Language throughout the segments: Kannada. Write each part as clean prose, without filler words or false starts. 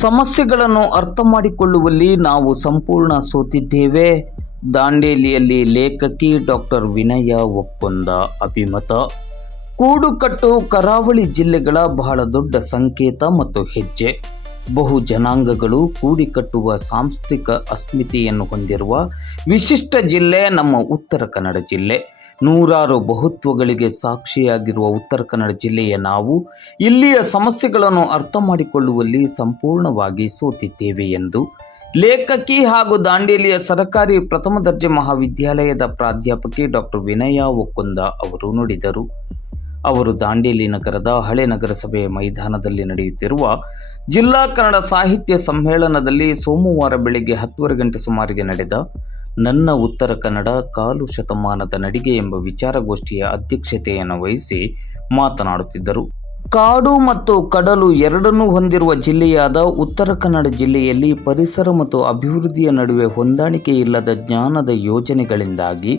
ಸಮಸ್ಯೆಗಳನ್ನು ಅರ್ಥ ಮಾಡಿಕೊಳ್ಳುವಲ್ಲಿ ನಾವು ಸಂಪೂರ್ಣ ಸೋತಿದ್ದೇವೆ. ದಾಂಡೇಲಿಯಲ್ಲಿ ಲೇಖಕಿ ಡಾಕ್ಟರ್ ವಿನಯ ಒಪ್ಪಂದ ಅಭಿಮತ. ಕೂಡುಕಟ್ಟು ಕರಾವಳಿ ಜಿಲ್ಲೆಗಳ ಬಹಳ ದೊಡ್ಡ ಸಂಕೇತ ಮತ್ತು ಹೆಜ್ಜೆ. ಬಹು ಜನಾಂಗಗಳು ಕೂಡಿಕಟ್ಟುವ ಸಾಂಸ್ಥಿಕ ಅಸ್ಮಿತೆಯನ್ನು ಹೊಂದಿರುವ ವಿಶಿಷ್ಟ ಜಿಲ್ಲೆ ನಮ್ಮ ಉತ್ತರ ಕನ್ನಡ ಜಿಲ್ಲೆ. ನೂರಾರು ಬಹುತ್ವಗಳಿಗೆ ಸಾಕ್ಷಿಯಾಗಿರುವ ಉತ್ತರ ಕನ್ನಡ ಜಿಲ್ಲೆಯ ನಾವು ಇಲ್ಲಿಯ ಸಮಸ್ಯೆಗಳನ್ನು ಅರ್ಥ ಮಾಡಿಕೊಳ್ಳುವಲ್ಲಿ ಸಂಪೂರ್ಣವಾಗಿ ಸೋತಿದ್ದೇವೆ ಎಂದು ಲೇಖಕಿ ಹಾಗೂ ದಾಂಡೇಲಿಯ ಸರಕಾರಿ ಪ್ರಥಮ ದರ್ಜೆ ಮಹಾವಿದ್ಯಾಲಯದ ಪ್ರಾಧ್ಯಾಪಕಿ ಡಾಕ್ಟರ್ ವಿನಯ ಒಕ್ಕುಂದ ಅವರು ನುಡಿದರು. ಅವರು ದಾಂಡೇಲಿ ನಗರದ ಹಳೆ ನಗರಸಭೆಯ ಮೈದಾನದಲ್ಲಿ ನಡೆಯುತ್ತಿರುವ ಜಿಲ್ಲಾ ಕನ್ನಡ ಸಾಹಿತ್ಯ ಸಮ್ಮೇಳನದಲ್ಲಿ ಸೋಮವಾರ ಬೆಳಗ್ಗೆ 10:30 ಗಂಟೆ ಸುಮಾರಿಗೆ ನಡೆದ ನನ್ನ ಉತ್ತರ ಕನ್ನಡ ಕಾಲು ಶತಮಾನದ ನಡಿಗೆ ಎಂಬ ವಿಚಾರಗೋಷ್ಠಿಯ ಅಧ್ಯಕ್ಷತೆಯನ್ನು ವಹಿಸಿ ಮಾತನಾಡುತ್ತಿದ್ದರು. ಕಾಡು ಮತ್ತು ಕಡಲು ಎರಡನ್ನೂ ಹೊಂದಿರುವ ಜಿಲ್ಲೆಯಾದ ಉತ್ತರ ಕನ್ನಡ ಜಿಲ್ಲೆಯಲ್ಲಿ ಪರಿಸರ ಮತ್ತು ಅಭಿವೃದ್ಧಿಯ ನಡುವೆ ಹೊಂದಾಣಿಕೆ ಇಲ್ಲದ ಜ್ಞಾನದ ಯೋಜನೆಗಳಿಂದಾಗಿ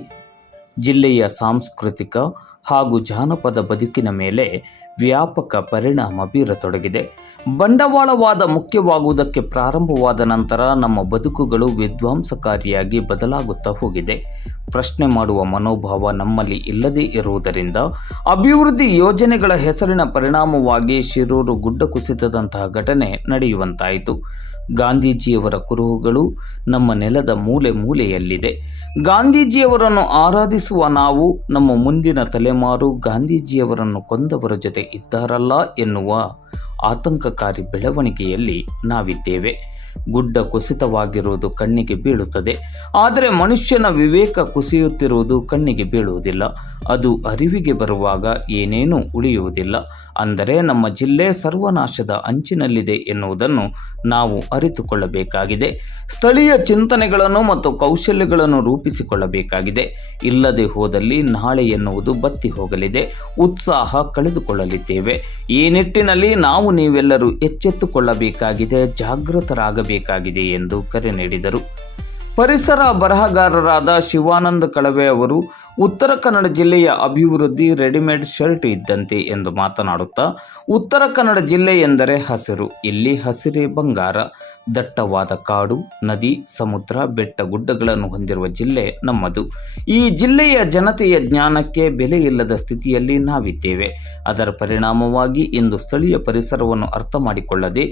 ಜಿಲ್ಲೆಯ ಸಾಂಸ್ಕೃತಿಕ ಹಾಗೂ ಜಾನಪದ ಬದುಕಿನ ಮೇಲೆ ವ್ಯಾಪಕ ಪರಿಣಾಮ ಬೀರತೊಡಗಿದೆ. ಬಂಡವಾಳವಾದ ಮುಖ್ಯವಾಗುವುದಕ್ಕೆ ಪ್ರಾರಂಭವಾದ ನಂತರ ನಮ್ಮ ಬದುಕುಗಳು ವಿಧ್ವಂಸಕಾರಿಯಾಗಿ ಬದಲಾಗುತ್ತಾ ಹೋಗಿದೆ. ಪ್ರಶ್ನೆ ಮಾಡುವ ಮನೋಭಾವ ನಮ್ಮಲ್ಲಿ ಇಲ್ಲದೇ ಇರುವುದರಿಂದ ಅಭಿವೃದ್ಧಿ ಯೋಜನೆಗಳ ಹೆಸರಿನ ಪರಿಣಾಮವಾಗಿ ಶಿರೂರು ಗುಡ್ಡ ಕುಸಿತದಂತಹ ಘಟನೆ ನಡೆಯುವಂತಾಯಿತು. ಗಾಂಧೀಜಿಯವರ ಕುರುಹುಗಳು ನಮ್ಮ ನೆಲದ ಮೂಲೆ ಮೂಲೆಯಲ್ಲಿದೆ. ಗಾಂಧೀಜಿಯವರನ್ನು ಆರಾಧಿಸುವ ನಾವು ನಮ್ಮ ಮುಂದಿನ ತಲೆಮಾರು ಗಾಂಧೀಜಿಯವರನ್ನು ಕೊಂದವರ ಜೊತೆ ಇದ್ದಾರಲ್ಲ ಎನ್ನುವ ಆತಂಕಕಾರಿ ಬೆಳವಣಿಗೆಯಲ್ಲಿ ನಾವಿದ್ದೇವೆ. ಗುಡ್ಡ ಕುಸಿತವಾಗಿರುವುದು ಕಣ್ಣಿಗೆ ಬೀಳುತ್ತದೆ, ಆದರೆ ಮನುಷ್ಯನ ವಿವೇಕ ಕುಸಿಯುತ್ತಿರುವುದು ಕಣ್ಣಿಗೆ ಬೀಳುವುದಿಲ್ಲ. ಅದು ಅರಿವಿಗೆ ಬರುವಾಗ ಏನೇನೂ ಉಳಿಯುವುದಿಲ್ಲ. ಅಂದರೆ ನಮ್ಮ ಜಿಲ್ಲೆ ಸರ್ವನಾಶದ ಅಂಚಿನಲ್ಲಿದೆ ಎನ್ನುವುದನ್ನು ನಾವು ಅರಿತುಕೊಳ್ಳಬೇಕಾಗಿದೆ. ಸ್ಥಳೀಯ ಚಿಂತನೆಗಳನ್ನು ಮತ್ತು ಕೌಶಲ್ಯಗಳನ್ನು ರೂಪಿಸಿಕೊಳ್ಳಬೇಕಾಗಿದೆ. ಇಲ್ಲದೆ ಹೋದಲ್ಲಿ ನಾಳೆ ಎನ್ನುವುದು ಬತ್ತಿ ಹೋಗಲಿದೆ, ಉತ್ಸಾಹ ಕಳೆದುಕೊಳ್ಳಲಿದ್ದೇವೆ. ಈ ನಿಟ್ಟಿನಲ್ಲಿ ನಾವು ನೀವೆಲ್ಲರೂ ಎಚ್ಚೆತ್ತುಕೊಳ್ಳಬೇಕಾಗಿದೆ, ಜಾಗೃತರಾಗಬೇಕಾಗಿದೆ ಎಂದು ಕರೆ ನೀಡಿದರು. ಪರಿಸರ ಬರಹಗಾರರಾದ ಶಿವಾನಂದ ಕಳವೆ ಅವರು ಉತ್ತರ ಕನ್ನಡ ಜಿಲ್ಲೆಯ ಅಭಿವೃದ್ಧಿ ರೆಡಿಮೇಡ್ ಶರ್ಟ್ ಇದ್ದಂತೆ ಎಂದು ಮಾತನಾಡುತ್ತಾ, ಉತ್ತರ ಕನ್ನಡ ಜಿಲ್ಲೆ ಎಂದರೆ ಹಸಿರು. ಇಲ್ಲಿ ಹಸಿರೇ ಬಂಗಾರ. ದಟ್ಟವಾದ ಕಾಡು, ನದಿ, ಸಮುದ್ರ, ಬೆಟ್ಟ ಗುಡ್ಡಗಳನ್ನು ಹೊಂದಿರುವ ಜಿಲ್ಲೆ ನಮ್ಮದು. ಈ ಜಿಲ್ಲೆಯ ಜನತೆಯ ಜ್ಞಾನಕ್ಕೆ ಬೆಲೆ ಇಲ್ಲದ ಸ್ಥಿತಿಯಲ್ಲಿ ನಾವಿದ್ದೇವೆ. ಅದರ ಪರಿಣಾಮವಾಗಿ ಇಂದು ಸ್ಥಳೀಯ ಪರಿಸರವನ್ನು ಅರ್ಥ ಮಾಡಿಕೊಳ್ಳದೆ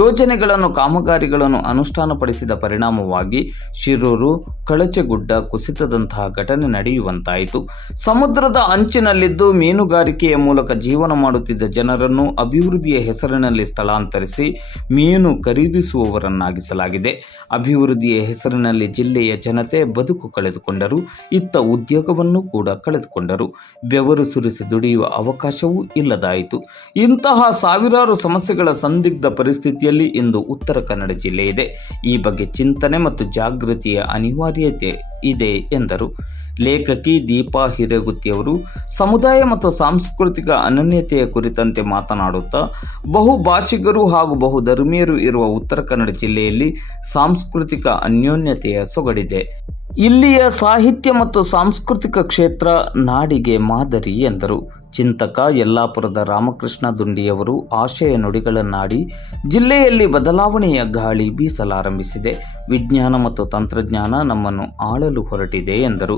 ಯೋಜನೆಗಳನ್ನು ಕಾಮಗಾರಿಗಳನ್ನು ಅನುಷ್ಠಾನಪಡಿಸಿದ ಪರಿಣಾಮವಾಗಿ ಶಿರೂರು ಕಳಚೆಗುಡ್ಡ ಕುಸಿತದಂತಹ ಘಟನೆ ನಡೆಯುವಂತಾಯಿತು. ಸಮುದ್ರದ ಅಂಚಿನಲ್ಲಿದ್ದು ಮೀನುಗಾರಿಕೆಯ ಮೂಲಕ ಜೀವನ ಮಾಡುತ್ತಿದ್ದ ಜನರನ್ನು ಅಭಿವೃದ್ಧಿಯ ಹೆಸರಿನಲ್ಲಿ ಸ್ಥಳಾಂತರಿಸಿ ಮೀನು ಖರೀದಿಸುವವರನ್ನಾಗಿಸಲಾಗಿದೆ. ಅಭಿವೃದ್ಧಿಯ ಹೆಸರಿನಲ್ಲಿ ಜಿಲ್ಲೆಯ ಜನತೆ ಬದುಕು ಕಳೆದುಕೊಂಡರು, ಇತ್ತ ಉದ್ಯೋಗವನ್ನು ಕೂಡ ಕಳೆದುಕೊಂಡರು. ಬೆವರು ಸುರಿಸಿ ದುಡಿಯುವ ಅವಕಾಶವೂ ಇಲ್ಲದಾಯಿತು. ಇಂತಹ ಸಾವಿರಾರು ಸಮಸ್ಯೆಗಳ ಸಂದಿಗ್ಧ ಪರಿಸ್ಥಿತಿಯಲ್ಲಿ ಇಂದು ಉತ್ತರ ಕನ್ನಡ ಜಿಲ್ಲೆ ಇದೆ. ಈ ಬಗ್ಗೆ ಚಿಂತನೆ ಮತ್ತು ಜಾಗೃತಿಯ ಅನಿವಾರ್ಯತೆ ಇದೆ ಎಂದರು. ಲೇಖಕಿ ದೀಪಾ ಹಿರೇಗುತ್ತಿಯವರು ಸಮುದಾಯ ಮತ್ತು ಸಾಂಸ್ಕೃತಿಕ ಅನನ್ಯತೆಯ ಕುರಿತಂತೆ ಮಾತನಾಡುತ್ತಾ, ಬಹುಭಾಷಿಗರು ಹಾಗೂ ಬಹುಧರ್ಮೀಯರು ಇರುವ ಉತ್ತರ ಕನ್ನಡ ಜಿಲ್ಲೆಯಲ್ಲಿ ಸಾಂಸ್ಕೃತಿಕ ಅನ್ಯೋನ್ಯತೆಯ ಸೊಗಡಿದೆ. ಇಲ್ಲಿಯ ಸಾಹಿತ್ಯ ಮತ್ತು ಸಾಂಸ್ಕೃತಿಕ ಕ್ಷೇತ್ರ ನಾಡಿಗೆ ಮಾದರಿ ಎಂದರು. ಚಿಂತಕ ಯಲ್ಲಾಪುರದ ರಾಮಕೃಷ್ಣ ದುಂಡಿಯವರು ಆಶಯ ನುಡಿಗಳನ್ನಾಡಿ ಜಿಲ್ಲೆಯಲ್ಲಿ ಬದಲಾವಣೆಯ ಗಾಳಿ ಬೀಸಲಾರಂಭಿಸಿದೆ. ವಿಜ್ಞಾನ ಮತ್ತು ತಂತ್ರಜ್ಞಾನ ನಮ್ಮನ್ನು ಆಳಲು ಹೊರಟಿದೆ ಎಂದರು.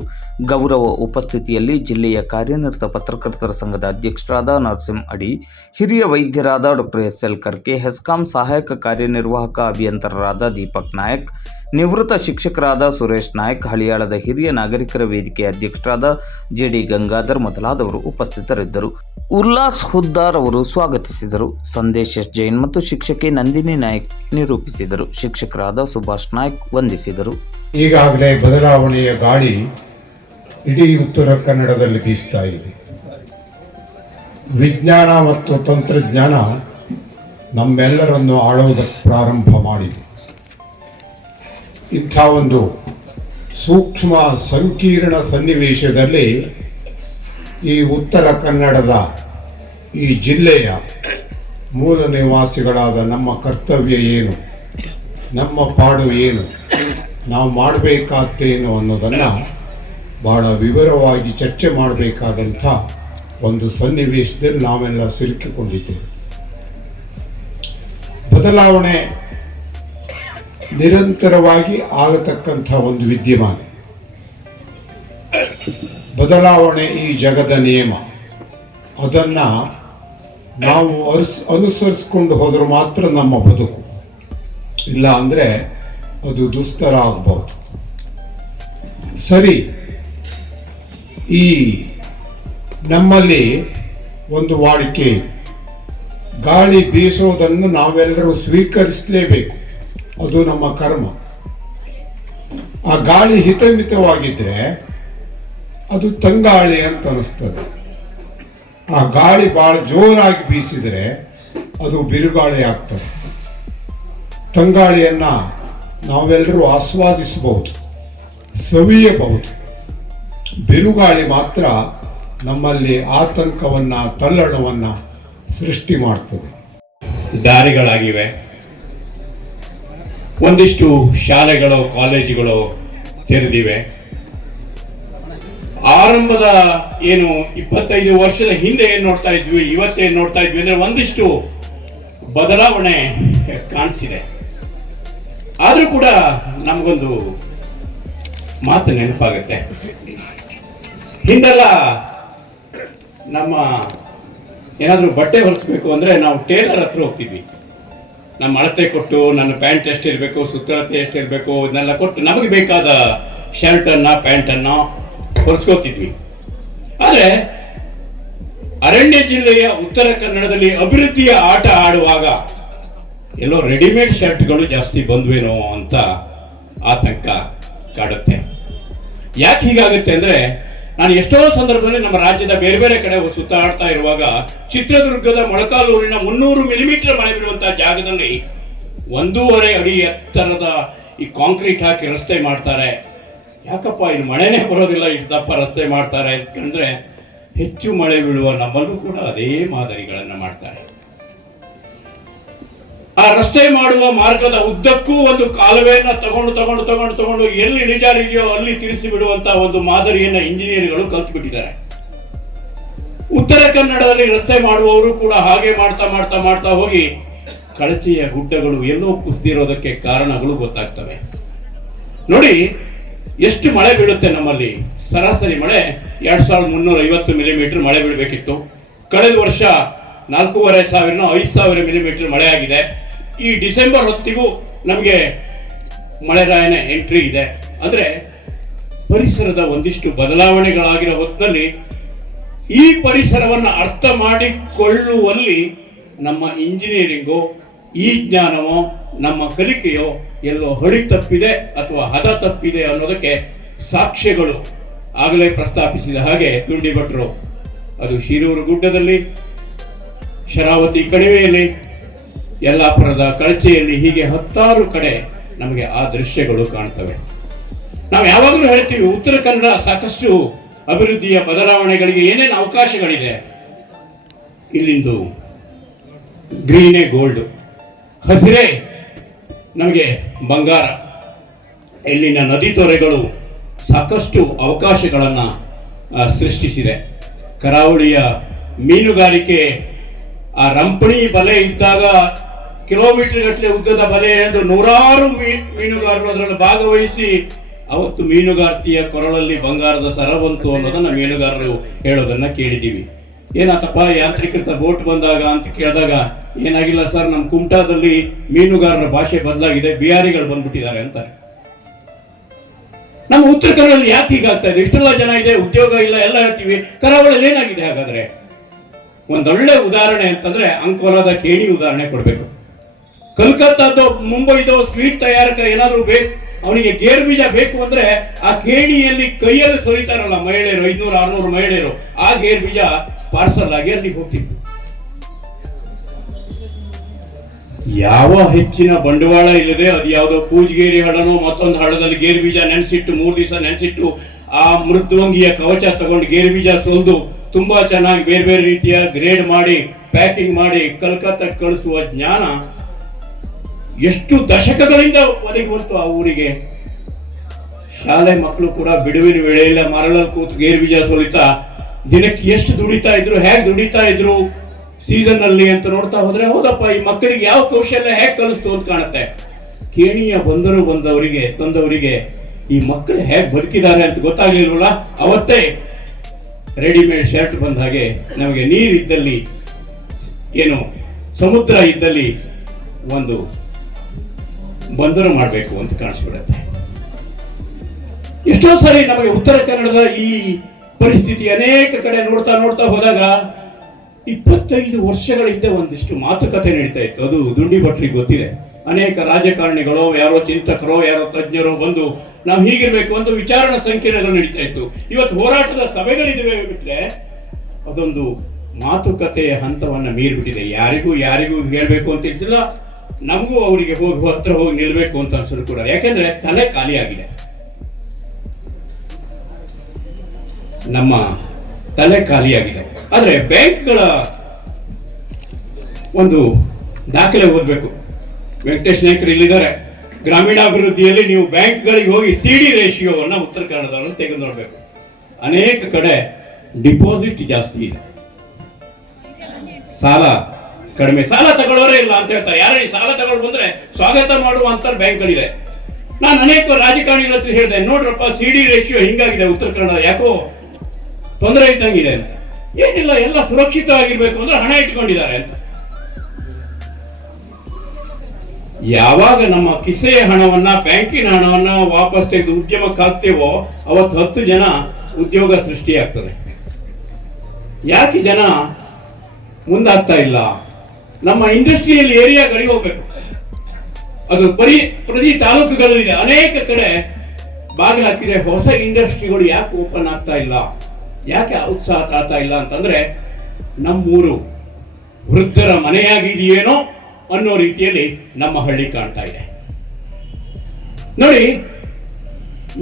ಗೌರವ ಉಪಸ್ಥಿತಿಯಲ್ಲಿ ಜಿಲ್ಲೆಯ ಕಾರ್ಯನಿರತ ಪತ್ರಕರ್ತರ ಸಂಘದ ಅಧ್ಯಕ್ಷರಾದ ನರಸಿಂಹ ಅಡಿ, ಹಿರಿಯ ವೈದ್ಯರಾದ ಡಾಕ್ಟರ್ SL ಕರ್ಕೆ, ಹೆಸ್ಕಾಂ ಸಹಾಯಕ ಕಾರ್ಯನಿರ್ವಾಹಕ ಅಭಿಯಂತರರಾದ ದೀಪಕ್ ನಾಯಕ್, ನಿವೃತ್ತ ಶಿಕ್ಷಕರಾದ ಸುರೇಶ್ ನಾಯಕ್, ಹಳಿಯಾಳದ ಹಿರಿಯ ನಾಗರಿಕರ ವೇದಿಕೆಯ ಅಧ್ಯಕ್ಷರಾದ JD ಗಂಗಾಧರ್ ಮೊದಲಾದವರು ಉಪಸ್ಥಿತರಿದ್ದರು. ಉಲ್ಲಾಸ್ ಹುದ್ದಾರ್ ಅವರು ಸ್ವಾಗತಿಸಿದರು. ಸಂದೇಶ್ ಜೈನ್ ಮತ್ತು ಶಿಕ್ಷಕಿ ನಂದಿನಿ ನಾಯಕ್ ನಿರೂಪಿಸಿದರು. ಶಿಕ್ಷಕರಾದ ಸುಭಾಷ್ ನಾಯಕ್ ವಂದಿಸಿದರು. ಈಗಾಗಲೇ ಬದಲಾವಣೆಯ ಗಾಳಿ ಇಡೀ ಉತ್ತರ ಕನ್ನಡದಲ್ಲಿ ಬೀಸ್ತಾ ಇದೆ. ವಿಜ್ಞಾನ ಮತ್ತು ತಂತ್ರಜ್ಞಾನ ನಮ್ಮೆಲ್ಲರನ್ನು ಆಳುವುದಕ್ಕೆ ಪ್ರಾರಂಭ ಮಾಡಿದೆ. ಇಂಥ ಒಂದು ಸೂಕ್ಷ್ಮ ಸಂಕೀರ್ಣ ಸನ್ನಿವೇಶದಲ್ಲಿ ಈ ಉತ್ತರ ಕನ್ನಡದ ಈ ಜಿಲ್ಲೆಯ ಮೂಲ ನಿವಾಸಿಗಳಾದ ನಮ್ಮ ಕರ್ತವ್ಯ ಏನು, ನಮ್ಮ ಪಾಡು ಏನು, ನಾವು ಮಾಡಬೇಕಾದ್ದೇನು ಅನ್ನೋದನ್ನು ಬಹಳ ವಿವರವಾಗಿ ಚರ್ಚೆ ಮಾಡಬೇಕಾದಂಥ ಒಂದು ಸನ್ನಿವೇಶದಲ್ಲಿ ನಾವೆಲ್ಲ ಸಿಲುಕಿಕೊಂಡಿದ್ದೇವೆ. ಬದಲಾವಣೆ ನಿರಂತರವಾಗಿ ಆಗತಕ್ಕಂಥ ಒಂದು ವಿದ್ಯಮಾನ. ಬದಲಾವಣೆ ಈ ಜಗದ ನಿಯಮ. ಅದನ್ನು ನಾವು ಅನುಸರಿಸ್ಕೊಂಡು ಹೋದ್ರೆ ಮಾತ್ರ ನಮ್ಮ ಬದುಕು, ಇಲ್ಲ ಅಂದರೆ ಅದು ದುಸ್ತರ ಆಗ್ಬೋದು. ಸರಿ, ಈ ನಮ್ಮಲ್ಲಿ ಒಂದು ವಾಡಿಕೆ, ಗಾಳಿ ಬೀಸೋದನ್ನು ನಾವೆಲ್ಲರೂ ಸ್ವೀಕರಿಸಲೇಬೇಕು, ಅದು ನಮ್ಮ ಕರ್ಮ. ಆ ಗಾಳಿ ಹಿತಮಿತವಾಗಿದ್ರೆ ಅದು ತಂಗಾಳಿ ಅಂತ ಅನಿಸ್ತದೆ. ಆ ಗಾಳಿ ಬಹಳ ಜೋರಾಗಿ ಬೀಸಿದರೆ ಅದು ಬಿರುಗಾಳಿ ಆಗ್ತದೆ. ತಂಗಾಳಿಯನ್ನ ನಾವೆಲ್ಲರೂ ಆಸ್ವಾದಿಸಬಹುದು, ಸವಿಯಬಹುದು. ಬಿರುಗಾಳಿ ಮಾತ್ರ ನಮ್ಮಲ್ಲಿ ಆತಂಕವನ್ನ, ತಲ್ಲಣವನ್ನ ಸೃಷ್ಟಿ ಮಾಡ್ತದೆ. ದಾರಿಗಳಾಗಿವೆ. ಒಂದಿಷ್ಟು ಶಾಲೆಗಳು, ಕಾಲೇಜುಗಳು ತೆರೆದಿವೆ. ಆರಂಭದ ಏನು 25 ವರ್ಷದ ಹಿಂದೆ ಏನ್ ನೋಡ್ತಾ ಇದ್ವಿ, ಇವತ್ತೇನು ನೋಡ್ತಾ ಇದ್ವಿ ಅಂದ್ರೆ ಒಂದಿಷ್ಟು ಬದಲಾವಣೆ ಕಾಣಿಸಿದೆ. ಆದ್ರೂ ಕೂಡ ನಮಗೊಂದು ಮಾತು ನೆನಪಾಗುತ್ತೆ. ಹಿಂದೆಲ್ಲ ನಮ್ಮ ಏನಾದರೂ ಬಟ್ಟೆ ಹೊಲಿಸ್ಬೇಕು ಅಂದ್ರೆ ನಾವು ಟೇಲರ್ ಹತ್ರ ಹೋಗ್ತಿದ್ವಿ. ನಮ್ಮ ಅಳತೆ ಕೊಟ್ಟು ನನ್ನ ಪ್ಯಾಂಟ್ ಎಷ್ಟಿರಬೇಕು, ಸುತ್ತಳತೆ ಎಷ್ಟಿರಬೇಕು ಇದನ್ನೆಲ್ಲ ಕೊಟ್ಟು ನಮಗೆ ಬೇಕಾದ ಶರ್ಟನ್ನು, ಪ್ಯಾಂಟನ್ನು ಹೊಲಿಸ್ಕೋತಿದ್ವಿ. ಆದರೆ ಅರಣ್ಯ ಜಿಲ್ಲೆಯ ಉತ್ತರ ಕನ್ನಡದಲ್ಲಿ ಅಭಿವೃದ್ಧಿಯ ಆಟ ಆಡುವಾಗ ಎಲ್ಲೋ ರೆಡಿಮೇಡ್ ಶರ್ಟ್ಗಳು ಜಾಸ್ತಿ ಬಂದ್ವೇನೋ ಅಂತ ಆತಂಕ ಕಾಡುತ್ತೆ. ಯಾಕೆ ಹೀಗಾಗುತ್ತೆ ಅಂದ್ರೆ, ನಾನು ಎಷ್ಟೋ ಸಂದರ್ಭದಲ್ಲಿ ನಮ್ಮ ರಾಜ್ಯದ ಬೇರೆ ಬೇರೆ ಕಡೆ ಸುತ್ತಾಡ್ತಾ ಇರುವಾಗ ಚಿತ್ರದುರ್ಗದ ಮೊಳಕಾಲೂರಿನ 300 ಮಿಲಿಮೀಟರ್ ಮಳೆ ಬೀಳುವಂತಹ ಜಾಗದಲ್ಲಿ 1.5 ಅಡಿ ಎತ್ತರದ ಈ ಕಾಂಕ್ರೀಟ್ ಹಾಕಿ ರಸ್ತೆ ಮಾಡ್ತಾರೆ. ಯಾಕಪ್ಪ ಇಲ್ಲಿ ಮಳೆನೇ ಬರೋದಿಲ್ಲ, ಇಷ್ಟು ದಪ್ಪ ರಸ್ತೆ ಮಾಡ್ತಾರೆ ಅಂತಂದ್ರೆ, ಹೆಚ್ಚು ಮಳೆ ಬೀಳುವ ನಮ್ಮಲ್ಲೂ ಕೂಡ ಅದೇ ಮಾದರಿಗಳನ್ನ ಮಾಡ್ತಾರೆ. ಆ ರಸ್ತೆ ಮಾಡುವ ಮಾರ್ಗದ ಉದ್ದಕ್ಕೂ ಒಂದು ಕಾಲುವೆಯನ್ನ ತಗೊಂಡು ಎಲ್ಲಿ ಇಳಿಜಾರಿದೆಯೋ ಅಲ್ಲಿ ತಿರುಗಿಸಿ ಬಿಡುವಂತಹ ಒಂದು ಮಾದರಿಯನ್ನ ಇಂಜಿನಿಯರ್ಗಳು ಕಲ್ತು ಬಿಟ್ಟಿದ್ದಾರೆ. ಉತ್ತರ ಕನ್ನಡದಲ್ಲಿ ರಸ್ತೆ ಮಾಡುವವರು ಕೂಡ ಹಾಗೆ ಮಾಡ್ತಾ ಹೋಗಿ ಕಳಚೆಯ ಗುಡ್ಡಗಳು ಎಲ್ಲೋ ಕುಸಿದಿರೋದಕ್ಕೆ ಕಾರಣಗಳು ಗೊತ್ತಾಗ್ತವೆ. ನೋಡಿ, ಎಷ್ಟು ಮಳೆ ಬೀಳುತ್ತೆ ನಮ್ಮಲ್ಲಿ. ಸರಾಸರಿ ಮಳೆ 2350 ಮಿಲಿಮೀಟರ್ ಮಳೆ ಬೀಳಬೇಕಿತ್ತು. ಕಳೆದ ವರ್ಷ 4500 5000 ಮಿಲಿಮೀಟರ್ ಮಳೆ ಆಗಿದೆ. ಈ ಡಿಸೆಂಬರ್ ಹೊತ್ತಿಗೂ ನಮಗೆ ಮಳೆರಾಯನ ಎಂಟ್ರಿ ಇದೆ. ಅಂದ್ರೆ ಪರಿಸರದ ಒಂದಿಷ್ಟು ಬದಲಾವಣೆಗಳಾಗಿರೋ ಹೊತ್ತಿನಲ್ಲಿ ಈ ಪರಿಸರವನ್ನು ಅರ್ಥ ಮಾಡಿಕೊಳ್ಳುವಲ್ಲಿ ನಮ್ಮ ಇಂಜಿನಿಯರಿಂಗು, ಈ ಜ್ಞಾನವೋ, ನಮ್ಮ ಕಲಿಕೆಯೋ ಎಲ್ಲೋ ಹಳಿ ತಪ್ಪಿದೆ ಅಥವಾ ಹದ ತಪ್ಪಿದೆ ಅನ್ನೋದಕ್ಕೆ ಸಾಕ್ಷ್ಯಗಳು ಆಗಲೇ ಪ್ರಸ್ತಾಪಿಸಿದ ಹಾಗೆ ತುಂಡಿ ಭಟ್ರು ಅದು ಶಿರೂರು ಗುಡ್ಡದಲ್ಲಿ, ಶರಾವತಿ ಕಣಿವೆಯಲ್ಲಿ, ಯಲ್ಲಾಪುರದ ಕಳಚೆಯಲ್ಲಿ, ಹೀಗೆ 10 ಕಡೆ ನಮಗೆ ಆ ದೃಶ್ಯಗಳು ಕಾಣ್ತವೆ. ನಾವು ಯಾವಾಗಲೂ ಹೇಳ್ತೀವಿ ಉತ್ತರ ಕನ್ನಡ ಸಾಕಷ್ಟು ಅಭಿವೃದ್ಧಿಯ ಬದಲಾವಣೆಗಳಿಗೆ ಏನೇನು ಅವಕಾಶಗಳಿದೆ. ಇಲ್ಲಿಂದು ಗ್ರೀನೇ ಗೋಲ್ಡ್, ಹಸಿರೇ ನಮಗೆ ಬಂಗಾರ. ಇಲ್ಲಿನ ನದಿ ತೊರೆಗಳು ಸಾಕಷ್ಟು ಅವಕಾಶಗಳನ್ನು ಸೃಷ್ಟಿಸಿದೆ. ಕರಾವಳಿಯ ಮೀನುಗಾರಿಕೆ, ಆ ರಂಪಣಿ ಬಲೆ ಇದ್ದಾಗ ಕಿಲೋಮೀಟರ್ ಗಟ್ಟಲೆ ಉದ್ದದ ಬಲೆ ಎಂದು 100 ಮೀನುಗಾರರು ಅದರಲ್ಲಿ ಭಾಗವಹಿಸಿ ಅವತ್ತು ಮೀನುಗಾರ್ತಿಯ ಕೊರಳಲ್ಲಿ ಬಂಗಾರದ ಸರ ಬಂತು ಅನ್ನೋದನ್ನ ಮೀನುಗಾರರು ಹೇಳೋದನ್ನ ಕೇಳಿದ್ದೀವಿ. ಏನಾತಪ್ಪ ಯಾಂತ್ರೀಕೃತ ಬೋಟ್ ಬಂದಾಗ ಅಂತ ಕೇಳಿದಾಗ, ಏನಾಗಿಲ್ಲ ಸರ್, ನಮ್ಮ ಕುಮಟಾದಲ್ಲಿ ಮೀನುಗಾರರ ಭಾಷೆ ಬದಲಾಗಿದೆ, ಬಿಹಾರಿಗಳು ಬಂದ್ಬಿಟ್ಟಿದ್ದಾರೆ ಅಂತಾರೆ. ನಮ್ಮ ಉತ್ತರ ಕನ್ನಡದಲ್ಲಿ ಯಾಕೆ ಹೀಗಾಗ್ತಾ ಇದೆ? ಇಷ್ಟೆಲ್ಲ ಜನ ಇದೆ, ಉದ್ಯೋಗ ಇಲ್ಲ, ಎಲ್ಲ ಹೇಳ್ತೀವಿ. ಕರಾವಳಿಯಲ್ಲಿ ಏನಾಗಿದೆ ಹಾಗಾದ್ರೆ? ಒಂದೊಳ್ಳೆ ಉದಾಹರಣೆ ಅಂತಂದ್ರೆ ಅಂಕೋಲಾದ ಕೇಣಿ ಉದಾಹರಣೆ ಕೊಡ್ಬೇಕು. ಕಲ್ಕತ್ತಾದ, ಮುಂಬೈದೋ ಸ್ವೀಟ್ ತಯಾರಕ ಏನಾದ್ರು ಬೇಕು, ಅವನಿಗೆ ಗೇರು ಬೀಜ ಬೇಕು ಅಂದ್ರೆ ಆ ಕೇಣಿಯಲ್ಲಿ ಕೈಯಲ್ಲಿ ಸುರಿತಾರಲ್ಲ ಮಹಿಳೆಯರು, 500-600 ಮಹಿಳೆಯರು, ಆ ಗೇರು ಬೀಜ ಪಾರ್ಸಲ್ ಆಗಿ ಅಲ್ಲಿಗೆ ಹೋಗ್ತಿತ್ತು. ಯಾವ ಹೆಚ್ಚಿನ ಬಂಡವಾಳ ಇಲ್ಲದೆ ಅದು ಯಾವುದೋ ಪೂಜಗೇರಿ ಹಡನೋ ಮತ್ತೊಂದು ಹಡದಲ್ಲಿ ಗೇರು ಬೀಜ ನೆನೆಸಿಟ್ಟು 3 ದಿವಸ ನೆನೆಸಿಟ್ಟು ಆ ಮೃದ್ವಂಗಿಯ ಕವಚ ತಗೊಂಡು ಗೇರು ಬೀಜ ಸೋಲ್ದು ತುಂಬಾ ಚೆನ್ನಾಗಿ ಬೇರೆ ಬೇರೆ ರೀತಿಯ ಗ್ರೇಡ್ ಮಾಡಿ ಪ್ಯಾಕಿಂಗ್ ಮಾಡಿ ಕಲ್ಕತ್ತಾಕ್ಕೆ ಕಳಿಸುವ ಜ್ಞಾನ ಎಷ್ಟು ದಶಕಗಳಿಂದ ಒದಗಿ ಬಂತು ಆ ಊರಿಗೆ. ಶಾಲೆ ಮಕ್ಕಳು ಕೂಡ ಬಿಡುವಿನ ವೇಳೆಯಲ್ಲ ಮರಳಲ್ಲಿ ಕೂತು ಗೇರು ಬೀಜ ಸೋಲಿತಾ ದಿನಕ್ಕೆ ಎಷ್ಟು ದುಡಿತಾ ಇದ್ರು, ಹೇಗೆ ದುಡಿತಾ ಇದ್ರು ಸೀಸನ್ ಅಲ್ಲಿ ಅಂತ ನೋಡ್ತಾ ಹೋದ್ರೆ, ಹೌದಪ್ಪ ಈ ಮಕ್ಕಳಿಗೆ ಯಾವ ಕೌಶಲ್ಯ ಹೇಗೆ ಕಲಿಸ್ತು ಅಂತ ಕಾಣುತ್ತೆ. ಕೇಣಿಯ ಬಂದವರಿಗೆ ಈ ಮಕ್ಕಳು ಹೇಗೆ ಬದುಕಿದ್ದಾರೆ ಅಂತ ಗೊತ್ತಾಗ್ಲಿಲ್ವಲ್ಲ. ಅವತ್ತೇ ರೆಡಿಮೇಡ್ ಶರ್ಟ್ ಬಂದ ಹಾಗೆ ನಮಗೆ ನೀರಿದ್ದಲ್ಲಿ ಏನು ಸಮುದ್ರ ಇದ್ದಲ್ಲಿ ಒಂದು ಬಂದರು ಮಾಡಬೇಕು ಅಂತ ಕಾಣಿಸ್ಬಿಡುತ್ತೆ. ಎಷ್ಟೋ ಸಾರಿ ನಮಗೆ ಉತ್ತರ ಕನ್ನಡದ ಈ ಪರಿಸ್ಥಿತಿ ಅನೇಕ ಕಡೆ ನೋಡ್ತಾ ಹೋದಾಗ 25 ವರ್ಷಗಳ ಹಿಂದೆ ಒಂದಿಷ್ಟು ಮಾತುಕತೆ ನಡೀತಾ ಇತ್ತು. ಅದು ದುಂಡಿ ಭಟ್ರಿಗೆ ಗೊತ್ತಿದೆ. ಅನೇಕ ರಾಜಕಾರಣಿಗಳು, ಯಾರೋ ಚಿಂತಕರೋ, ಯಾರೋ ತಜ್ಞರೋ ಬಂದು ನಾವು ಹೀಗಿರ್ಬೇಕು ಅಂತ ವಿಚಾರಣಾ ಸಂಕಿರಣಗಳು ನಡೀತಾ ಇತ್ತು. ಇವತ್ತು ಹೋರಾಟದ ಸಭೆಗಳಿವೆ ಬಿಟ್ರೆ ಅದೊಂದು ಮಾತುಕತೆಯ ಹಂತವನ್ನ ಮೀರ್ಬಿಟ್ಟಿದೆ. ಯಾರಿಗೂ ಹೇಳ್ಬೇಕು ಅಂತ ಇದ್ದಿಲ್ಲ, ನಮಗೂ ಅವರಿಗೆ ಹತ್ರ ಹೋಗಿ ನಿಲ್ಬೇಕು ಅಂತ ಅನ್ಸೋದು ಕೂಡ. ಯಾಕಂದ್ರೆ ತಲೆ ಖಾಲಿ ಆಗಿದೆ, ನಮ್ಮ ತಲೆ ಖಾಲಿಯಾಗಿದೆ. ಆದ್ರೆ ಬ್ಯಾಂಕ್ಗಳ ಒಂದು ದಾಖಲೆ ಓದಬೇಕು. ವೆಂಕಟೇಶ್ ನಾಯ್ಕರು ಇಲ್ಲಿದ್ದಾರೆ. ಗ್ರಾಮೀಣಾಭಿವೃದ್ಧಿಯಲ್ಲಿ ನೀವು ಬ್ಯಾಂಕ್ಗಳಿಗೆ ಹೋಗಿ CD ರೇಷಿಯೋವನ್ನ ಉತ್ತರ ಕನ್ನಡದವರು ತೆಗೆದು ನೋಡ್ಬೇಕು. ಅನೇಕ ಕಡೆ ಡಿಪಾಸಿಟ್ ಜಾಸ್ತಿ ಇದೆ, ಸಾಲ ಕಡಿಮೆ, ಸಾಲ ತಗೊಳ್ಳೋರೇ ಇಲ್ಲ ಅಂತ ಹೇಳ್ತಾರೆ. ಯಾರೇ ಸಾಲ ತಗೊಂಡು ಬಂದ್ರೆ ಸ್ವಾಗತ ಮಾಡುವಂತ ಬ್ಯಾಂಕ್ಗಳಿದೆ. ನಾನು ಅನೇಕ ರಾಜಕಾರಣಿಗಳ ಹತ್ರ ಹೇಳಿದೆ, ನೋಡ್ರಪ್ಪ CD ರೇಷಿಯೋ ಹಿಂಗಾಗಿದೆ ಉತ್ತರ ಕನ್ನಡ, ಯಾಕೋ ತೊಂದರೆ ಇದ್ದಂಗಿದೆ ಅಂತ. ಏನಿಲ್ಲ, ಎಲ್ಲ ಸುರಕ್ಷಿತವಾಗಿರ್ಬೇಕು ಅಂದ್ರೆ ಹಣ ಇಟ್ಕೊಂಡಿದ್ದಾರೆ ಅಂತ. ಯಾವಾಗ ನಮ್ಮ ಕಿಸೆಯ ಹಣವನ್ನ, ಬ್ಯಾಂಕಿನ ಹಣವನ್ನ ವಾಪಸ್ ತೆಗೆದು ಉದ್ಯಮಕ್ಕೆ ಹಾಕ್ತೇವೋ ಅವತ್ತು 10 ಜನ ಉದ್ಯೋಗ ಸೃಷ್ಟಿಯಾಗ್ತದೆ. ಯಾಕೆ ಜನ ಮುಂದಾಗ್ತಾ ಇಲ್ಲ? ನಮ್ಮ ಇಂಡಸ್ಟ್ರಿಯಲ್ ಏರಿಯಾಗಳಿಗೆ ಹೋಗ್ಬೇಕು. ಅದು ಪ್ರತಿ ತಾಲೂಕುಗಳಲ್ಲಿ ಅನೇಕ ಕಡೆ ಬಾಗಿಲು ಹಾಕಿದೆ. ಹೊಸ ಇಂಡಸ್ಟ್ರಿಗಳು ಯಾಕೆ ಓಪನ್ ಆಗ್ತಾ ಇಲ್ಲ, ಯಾಕೆ ಉತ್ಸಾಹ ತಾಳ್ತಾ ಇಲ್ಲ ಅಂತಂದ್ರೆ ನಮ್ಮೂರು ವೃದ್ಧರ ಮನೆಯಾಗಿದೆಯೇನೋ ಅನ್ನೋ ರೀತಿಯಲ್ಲಿ ನಮ್ಮ ಹಳ್ಳಿ ಕಾಣ್ತಾ ಇದೆ. ನೋಡಿ,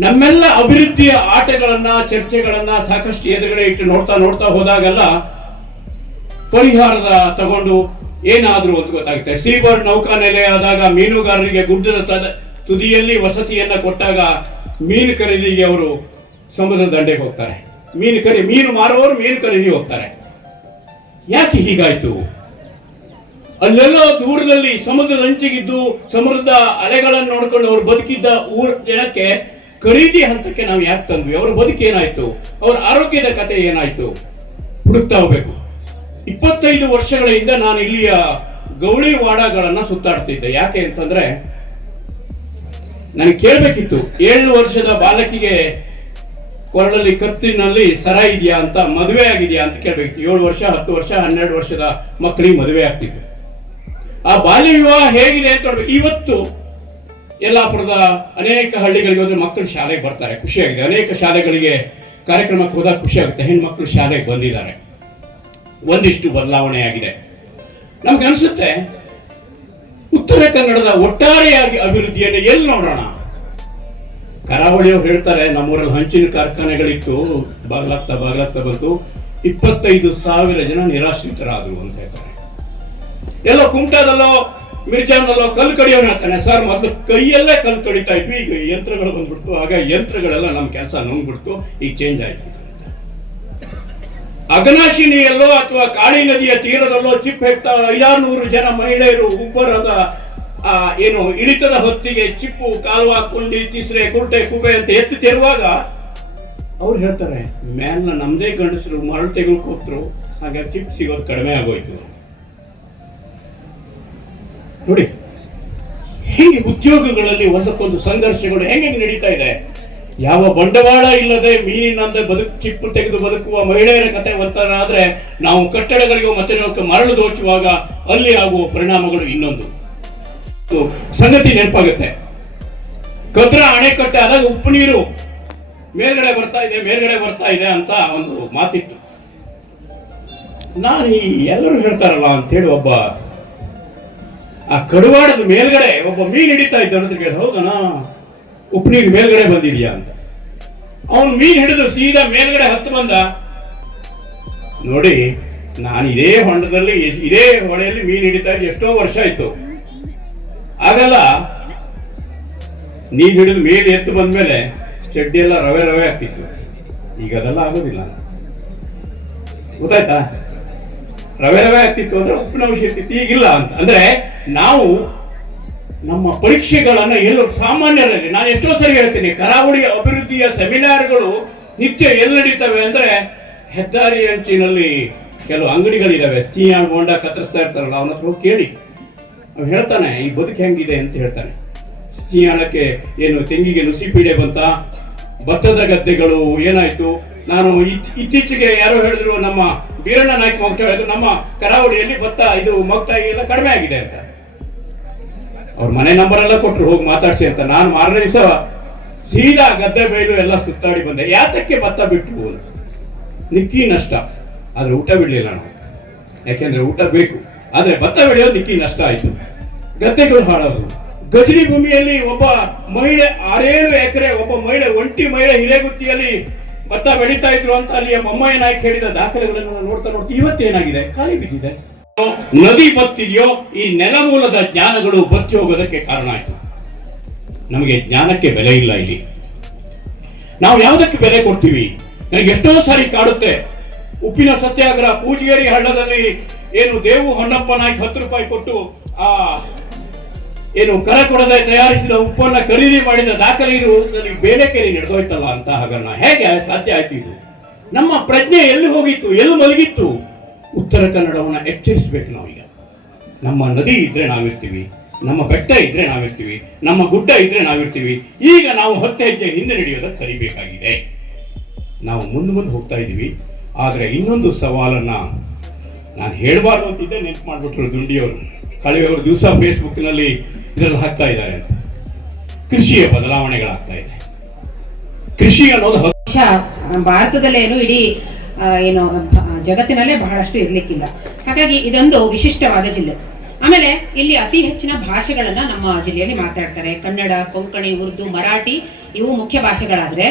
ನಮ್ಮೆಲ್ಲ ಅಭಿವೃದ್ಧಿಯ ಆಟಗಳನ್ನ, ಚರ್ಚೆಗಳನ್ನ ಸಾಕಷ್ಟು ಎದುರುಗಡೆ ಇಟ್ಟು ನೋಡ್ತಾ ಹೋದಾಗೆಲ್ಲ ಪರಿಹಾರದ ತಗೊಂಡು ಏನಾದ್ರೂ ಅಂತ ಗೊತ್ತಾಗುತ್ತೆ. ಸೀಬರ್ಡ್ ನೌಕಾನೆಲೆ ಆದಾಗ ಮೀನುಗಾರರಿಗೆ ಗುಡ್ಡದ ತುದಿಯಲ್ಲಿ ವಸತಿಯನ್ನ ಕೊಟ್ಟಾಗ ಮೀನು ಖರೀದಿಗೆ ಅವರು ಸಮುದ್ರ ದಂಡೆಗೆ ಹೋಗ್ತಾರೆ. ಮೀನು ಮಾರುವವರು ಮೀನು ಖರೀದಿ ಹೋಗ್ತಾರೆ. ಯಾಕೆ ಹೀಗಾಯ್ತು? ಅಲ್ಲೆಲ್ಲೋ ದೂರದಲ್ಲಿ ಸಮುದ್ರದ ಅಂಚಿಗಿದ್ದು ಸಮುದ್ರದ ಅಲೆಗಳನ್ನು ನೋಡ್ಕೊಂಡು ಅವ್ರು ಬದುಕಿದ್ದ ಜನಕ್ಕೆ ಖರೀದಿ ಹಂತಕ್ಕೆ ನಾವು ಯಾಕೆ ತಂದ್ವಿ? ಅವರ ಬದುಕು ಏನಾಯ್ತು? ಅವರ ಆರೋಗ್ಯದ ಕತೆ ಏನಾಯ್ತು? ಹುಡುಕ್ತಾ ಹೋಗ್ಬೇಕು. 25 ವರ್ಷಗಳ ಹಿಂದೆ ನಾನು ಇಲ್ಲಿಯ ಗೌಳಿ ವಾಡಗಳನ್ನ ಸುತ್ತಾಡ್ತಿದ್ದೆ. ಯಾಕೆ ಅಂತಂದ್ರೆ ನನಗೆ ಕೇಳ್ಬೇಕಿತ್ತು, 7 ವರ್ಷದ ಬಾಲಕಿಗೆ ಕೊರಳಲ್ಲಿ ಕತ್ತಿನಲ್ಲಿ ಸರ ಇದೆಯಾ ಅಂತ, ಮದುವೆ ಆಗಿದೆಯಾ ಅಂತ ಕೇಳ್ಬೇಕಿತ್ತು. 7 ವರ್ಷ, 10 ವರ್ಷ, 12 ವರ್ಷದ ಮಕ್ಕಳಿಗೆ ಮದುವೆ ಆಗ್ತಿತ್ತು. ಆ ಬಾಲ್ಯ ವಿವಾಹ ಹೇಗಿದೆ ಅಂತ ನೋಡ್ಬೇಕು. ಇವತ್ತು ಯಲ್ಲಾಪುರದ ಅನೇಕ ಹಳ್ಳಿಗಳಿಗೆ ಹೋದ್ರೆ ಮಕ್ಕಳು ಶಾಲೆಗೆ ಬರ್ತಾರೆ, ಖುಷಿಯಾಗಿದೆ. ಅನೇಕ ಶಾಲೆಗಳಿಗೆ ಕಾರ್ಯಕ್ರಮಕ್ಕೆ ಹೋದಾಗ ಖುಷಿ ಆಗುತ್ತೆ, ಹೆಣ್ಮಕ್ಳು ಶಾಲೆಗೆ ಬಂದಿದ್ದಾರೆ. ಒಂದಿಷ್ಟು ಬದಲಾವಣೆ ಆಗಿದೆ. ನಮ್ಗೆ ಅನ್ಸುತ್ತೆ ಉತ್ತರ ಕನ್ನಡದ ಒಟ್ಟಾರೆಯಾಗಿ ಅಭಿವೃದ್ಧಿಯನ್ನು ಎಲ್ಲಿ ನೋಡೋಣ? ಕರಾವಳಿಯವರು ಹೇಳ್ತಾರೆ, ನಮ್ಮೂರಲ್ಲಿ ಹಂಚಿನ ಕಾರ್ಖಾನೆಗಳಿತ್ತು, ಬಾಗ್ಲಾಗ್ತಾ ಬಂತು, 25,000 ಜನ ನಿರಾಶ್ರಿತರಾದರು ಅಂತ ಹೇಳ್ತಾರೆ. ಎಲ್ಲೋ ಕುಮಟಾದಲ್ಲೋ ಮಿರ್ಜಾನಲ್ಲೋ ಕಲ್ಲು ಕಡಿಯೋರು ಹೇಳ್ತಾನೆ, ಸರ್ ಮೊದಲು ಕೈಯಲ್ಲೇ ಕಲ್ಲು ಕಡಿತಾ ಇದ್ವಿ, ಈಗ ಯಂತ್ರಗಳು ಬಂದ್ಬಿಡ್ತು, ಆಗ ಯಂತ್ರಗಳೆಲ್ಲ ನಮ್ಮ ಕೆಲಸ ನುಂಗ್ಬಿಡ್ತು, ಈಗ ಚೇಂಜ್ ಆಯ್ತು. ಅಘನಾಶಿನಿಯಲ್ಲೋ ಅಥವಾ ಕಾಳಿ ನದಿಯ ತೀರದಲ್ಲೋ ಚಿಪ್ ಹಾಕ್ತಾ 500 ಜನ ಮಹಿಳೆಯರು ಉಬ್ಬರದ ಏನು ಇಳಿತದ ಹೊತ್ತಿಗೆ ಚಿಪ್ಪು, ಕಾಲುವ, ಕುಂಡಿ, ತಿಸ್ರೆ, ಕುರ್ಟೆ, ಕುಬೆ ಅಂತ ಎತ್ತಿ ತೆರುವಾಗ ಅವ್ರು ಹೇಳ್ತಾರೆ, ಮ್ಯಾಲ್ನ ನಮ್ದೇ ಗಂಡಸರು ಮರಳು ತೆಗೆದುಕೊಂಡು ಹೋಗ್ತರು, ಹಾಗಾಗಿ ಚಿಪ್ ಸಿಗೋದು ಕಡಿಮೆ ಆಗೋಯ್ತು. ನೋಡಿ, ಹೇಗೆ ಉದ್ಯೋಗಗಳಲ್ಲಿ ಒಂದಕ್ಕೊಂದು ಸಂಘರ್ಷಗಳು ಹೆಂಗೆ ನಡೀತಾ ಇದೆ. ಯಾವ ಬಂಡವಾಳ ಇಲ್ಲದೆ ಮೀನಿನಂತೆ ಚಿಪ್ಪು ತೆಗೆದು ಬದುಕುವ ಮಹಿಳೆಯರ ಕತೆ ಒಂಥರಾದ್ರೆ, ನಾವು ಕಟ್ಟಡಗಳಿಗೆ ಮತ್ತೆ ಮರಳು ದೋಚುವಾಗ ಅಲ್ಲಿ ಆಗುವ ಪರಿಣಾಮಗಳು ಇನ್ನೊಂದು ಸಂಗತಿ ನೆನಪಾಗುತ್ತೆ. ಕದ್ರಾ ಅಣೆಕಟ್ಟೆ ಆದಾಗ ಉಪ್ಪು ನೀರು ಮೇಲ್ಗಡೆ ಬರ್ತಾ ಇದೆ ಅಂತ ಒಂದು ಮಾತಿತ್ತು. ನಾನು ಎಲ್ಲರೂ ಹೇಳ್ತಾರಲ್ಲ ಅಂತೇಳಿ ಒಬ್ಬ ಆ ಕಡುವಾಡದ ಮೇಲ್ಗಡೆ ಒಬ್ಬ ಮೀನು ಹಿಡಿತಾ ಇದ್ದ ಅಂತ ಕೇಳಿ, ಹೌದನಾ ಉಪ್ಪು ನೀರು ಮೇಲ್ಗಡೆ ಬಂದಿದ್ಯಾ ಅಂತ. ಅವನು ಮೀನು ಹಿಡಿದು ಸೀದಾ ಮೇಲ್ಗಡೆ ಹತ್ತು ಬಂದ. ನೋಡಿ, ನಾನು ಇದೇ ಹೊಳೆಯಲ್ಲಿ ಮೀನು ಹಿಡಿತಾ ಇದ್ದ ಎಷ್ಟೋ ವರ್ಷ ಆಯ್ತು. ಆಗಲ್ಲ, ನೀರು ಹಿಡಿದು ಮೇಲೆ ಎತ್ತು ಬಂದ್ಮೇಲೆ ಚಡ್ಡಿ ಎಲ್ಲ ರವೆ ಆಗ್ತಿತ್ತು. ಈಗ ಅದೆಲ್ಲ ಆಗೋದಿಲ್ಲ, ಗೊತ್ತಾಯ್ತಾ? ರವೆ ಆಗ್ತಿತ್ತು ಅಂದ್ರೆ ಉಪ್ಪಿನ ಅಂಶ ಇರ್ತಿತ್ತು, ಈಗಿಲ್ಲ ಅಂತ. ಅಂದ್ರೆ ನಾವು ನಮ್ಮ ಪರೀಕ್ಷೆಗಳನ್ನು ಎಲ್ಲೋ ಸಾಮಾನ್ಯರಲ್ಲಿ, ನಾನು ಎಷ್ಟೋ ಸರಿ ಹೇಳ್ತೀನಿ, ಕರಾವಳಿ ಅಭಿವೃದ್ಧಿಯ ಸೆಮಿನಾರ್ಗಳು ನಿತ್ಯ ಎಲ್ಲಿ ನಡೀತವೆ ಅಂದ್ರೆ ಹೆದ್ದಾರಿ ಅಂಚಿನಲ್ಲಿ ಕೆಲವು ಅಂಗಡಿಗಳಿದಾವೆ, ಸಿಹಿಯಾಳ ಬೋಂಡ ಕತ್ತರಿಸ್ತಾ ಇರ್ತಾರಲ್ಲ, ಅವನ ಹತ್ರ ಹೋಗಿ ಕೇಳಿ. ಅವ್ನು ಹೇಳ್ತಾನೆ ಈ ಬದುಕು ಹೆಂಗಿದೆ ಅಂತ ಹೇಳ್ತಾನೆ. ಸಿಹಿಯಾಳಕ್ಕೆ ಏನು ತೆಂಗಿಗೆ ನುಸಿ ಪೀಡೆ ಬಂತ, ಭತ್ತದ ಗದ್ದೆಗಳು ಏನಾಯ್ತು. ನಾನು ಇತ್ತೀಚೆಗೆ ಯಾರೋ ಹೇಳಿದ್ರು, ನಮ್ಮ ಬೀರಣ್ಣ ನಾಯ್ಕ ಮಗ್ತಾ ಹೇಳಿದ್ರು, ನಮ್ಮ ಕರಾವಳಿಯಲ್ಲಿ ಭತ್ತ ಇದು ಮಗ್ತಾ ಎಲ್ಲ ಕಡಿಮೆ ಆಗಿದೆ ಅಂತ. ಅವ್ರ ಮನೆ ನಂಬರ್ ಎಲ್ಲ ಕೊಟ್ಟರು, ಹೋಗಿ ಮಾತಾಡ್ಸಿ ಅಂತ. ನಾನು ಮಾರನೇ ದಿವಸ ಸೀದಾ ಗದ್ದೆ ಬಯಲು ಎಲ್ಲ ಸುತ್ತಾಡಿ ಬಂದೆ. ಯಾತಕ್ಕೆ ಭತ್ತ ಬಿಟ್ಟು? ನಿಕ್ಕಿ ನಷ್ಟ, ಆದ್ರೆ ಊಟ ಬಿಡ್ಲಿಲ್ಲ ನಾವು. ಯಾಕೆಂದ್ರೆ ಊಟ ಬೇಕು, ಆದ್ರೆ ಭತ್ತ ಬೆಳೆಯೋದು ನಿಕ್ಕಿ ನಷ್ಟ ಆಯ್ತು. ಗದ್ದೆಗಳು ಹಾಳೋದು. ಗಜರಿ ಭೂಮಿಯಲ್ಲಿ ಒಬ್ಬ ಮಹಿಳೆ 6-7 ಎಕರೆ, ಒಬ್ಬ ಮಹಿಳೆ, ಒಂಟಿ ಮಹಿಳೆ ಹಿರೇಗುತ್ತಿಯಲ್ಲಿ ಭತ್ತ ಬೆಳೀತಾ ಇದ್ರು ಅಂತ ಅಲ್ಲಿಯ ಬೊಮ್ಮಯ್ಯ ನಾಯ್ಕ ಹೇಳಿದ ದಾಖಲೆಗಳನ್ನು ನೋಡ್ತಾ ಇವತ್ತೇನಾಗಿದೆ? ಖಾಲಿ ಬಿದ್ದಿದೆ. ನದಿ ಬತ್ತಿದೆಯೋ, ಈ ನೆಲಮೂಲದ ಜ್ಞಾನಗಳು ಬತ್ತಿ ಹೋಗೋದಕ್ಕೆ ಕಾರಣ ಆಯ್ತು. ನಮಗೆ ಜ್ಞಾನಕ್ಕೆ ಬೆಲೆ ಇಲ್ಲ ಇಲ್ಲಿ. ನಾವು ಯಾವುದಕ್ಕೆ ಬೆಲೆ ಕೊಡ್ತೀವಿ? ನನಗೆ ಎಷ್ಟೋ ಸಾರಿ ಕಾಡುತ್ತೆ. ಉಪ್ಪಿನ ಸತ್ಯಾಗ್ರಹ ಪೂಜಗೇರಿ ಹಳ್ಳದಲ್ಲಿ ಏನು ದೇವು ಹೊನ್ನಪ್ಪ ನಾಯ್ಕ 10 ರೂಪಾಯಿ ಕೊಟ್ಟು ಆ ಏನು ಕರ ಕೊಡದೆ ತಯಾರಿಸಿದ ಉಪ್ಪನ್ನ ಖರೀದಿ ಮಾಡಿದ ದಾಖಲೆ ಇದು ಬೇಲೆಕೆರೆ ನಡೆದೋಯ್ತಲ್ಲ ಅಂತ ಹಗರಣ ಹೇಗೆ ಸಾಧ್ಯ ಆಯ್ತು? ಇದು ನಮ್ಮ ಪ್ರಜ್ಞೆ ಎಲ್ಲಿ ಹೋಗಿತ್ತು, ಎಲ್ಲಿ ಮಲಗಿತ್ತು? ಉತ್ತರ ಕನ್ನಡವನ್ನ ಎಚ್ಚರಿಸಬೇಕು ನಾವೀಗ. ನಮ್ಮ ನದಿ ಇದ್ರೆ ನಾವಿರ್ತೀವಿ, ನಮ್ಮ ಬೆಟ್ಟ ಇದ್ರೆ ನಾವಿರ್ತೀವಿ, ನಮ್ಮ ಗುಡ್ಡ ಇದ್ರೆ ನಾವಿರ್ತೀವಿ. ಈಗ ನಾವು 10 ಹೆಜ್ಜೆ ಹಿಂದೆ ನಡೆಯೋದಕ್ಕೆ ಕಲಿಬೇಕಾಗಿದೆ. ನಾವು ಮುಂದೆ ಹೋಗ್ತಾ ಇದ್ದೀವಿ. ಆದ್ರೆ ಇನ್ನೊಂದು ಸವಾಲನ್ನ ನಾನು ಹೇಳಬಾರ್ದು ಅಂತಿದ್ದೆ, ನೆನ್ಪು ಮಾಡ್ಬಿಟ್ರು ದುಂಡಿಯವರು. ಕಳೆಯವರು ದಿವಸ ಫೇಸ್ಬುಕ್ನಲ್ಲಿ ಇದರಲ್ಲಿ ಹಾಕ್ತಾ ಇದ್ದಾರೆ ಅಂತ. ಕೃಷಿಯ ಬದಲಾವಣೆಗಳಾಗ್ತಾ ಇದೆ. ಕೃಷಿ ಅನ್ನೋದು ಭಾರತದಲ್ಲೇನು ಇಡೀ ಏನು ಜಗತ್ತಿನಲ್ಲೇ ಬಹಳಷ್ಟು ಇರ್ಲಿಕ್ಕಿಲ್ಲ. ಹಾಗಾಗಿ ಇದೊಂದು ವಿಶಿಷ್ಟವಾದ ಜಿಲ್ಲೆ. ಆಮೇಲೆ ಇಲ್ಲಿ ಅತಿ ಹೆಚ್ಚಿನ ಭಾಷೆಗಳನ್ನ ನಮ್ಮ ಜಿಲ್ಲೆಯಲ್ಲಿ ಮಾತಾಡ್ತಾರೆ. ಕನ್ನಡ, ಕೊಂಕಣಿ, ಉರ್ದು, ಮರಾಠಿ ಇವು ಮುಖ್ಯ ಭಾಷೆಗಳಾದ್ರೆ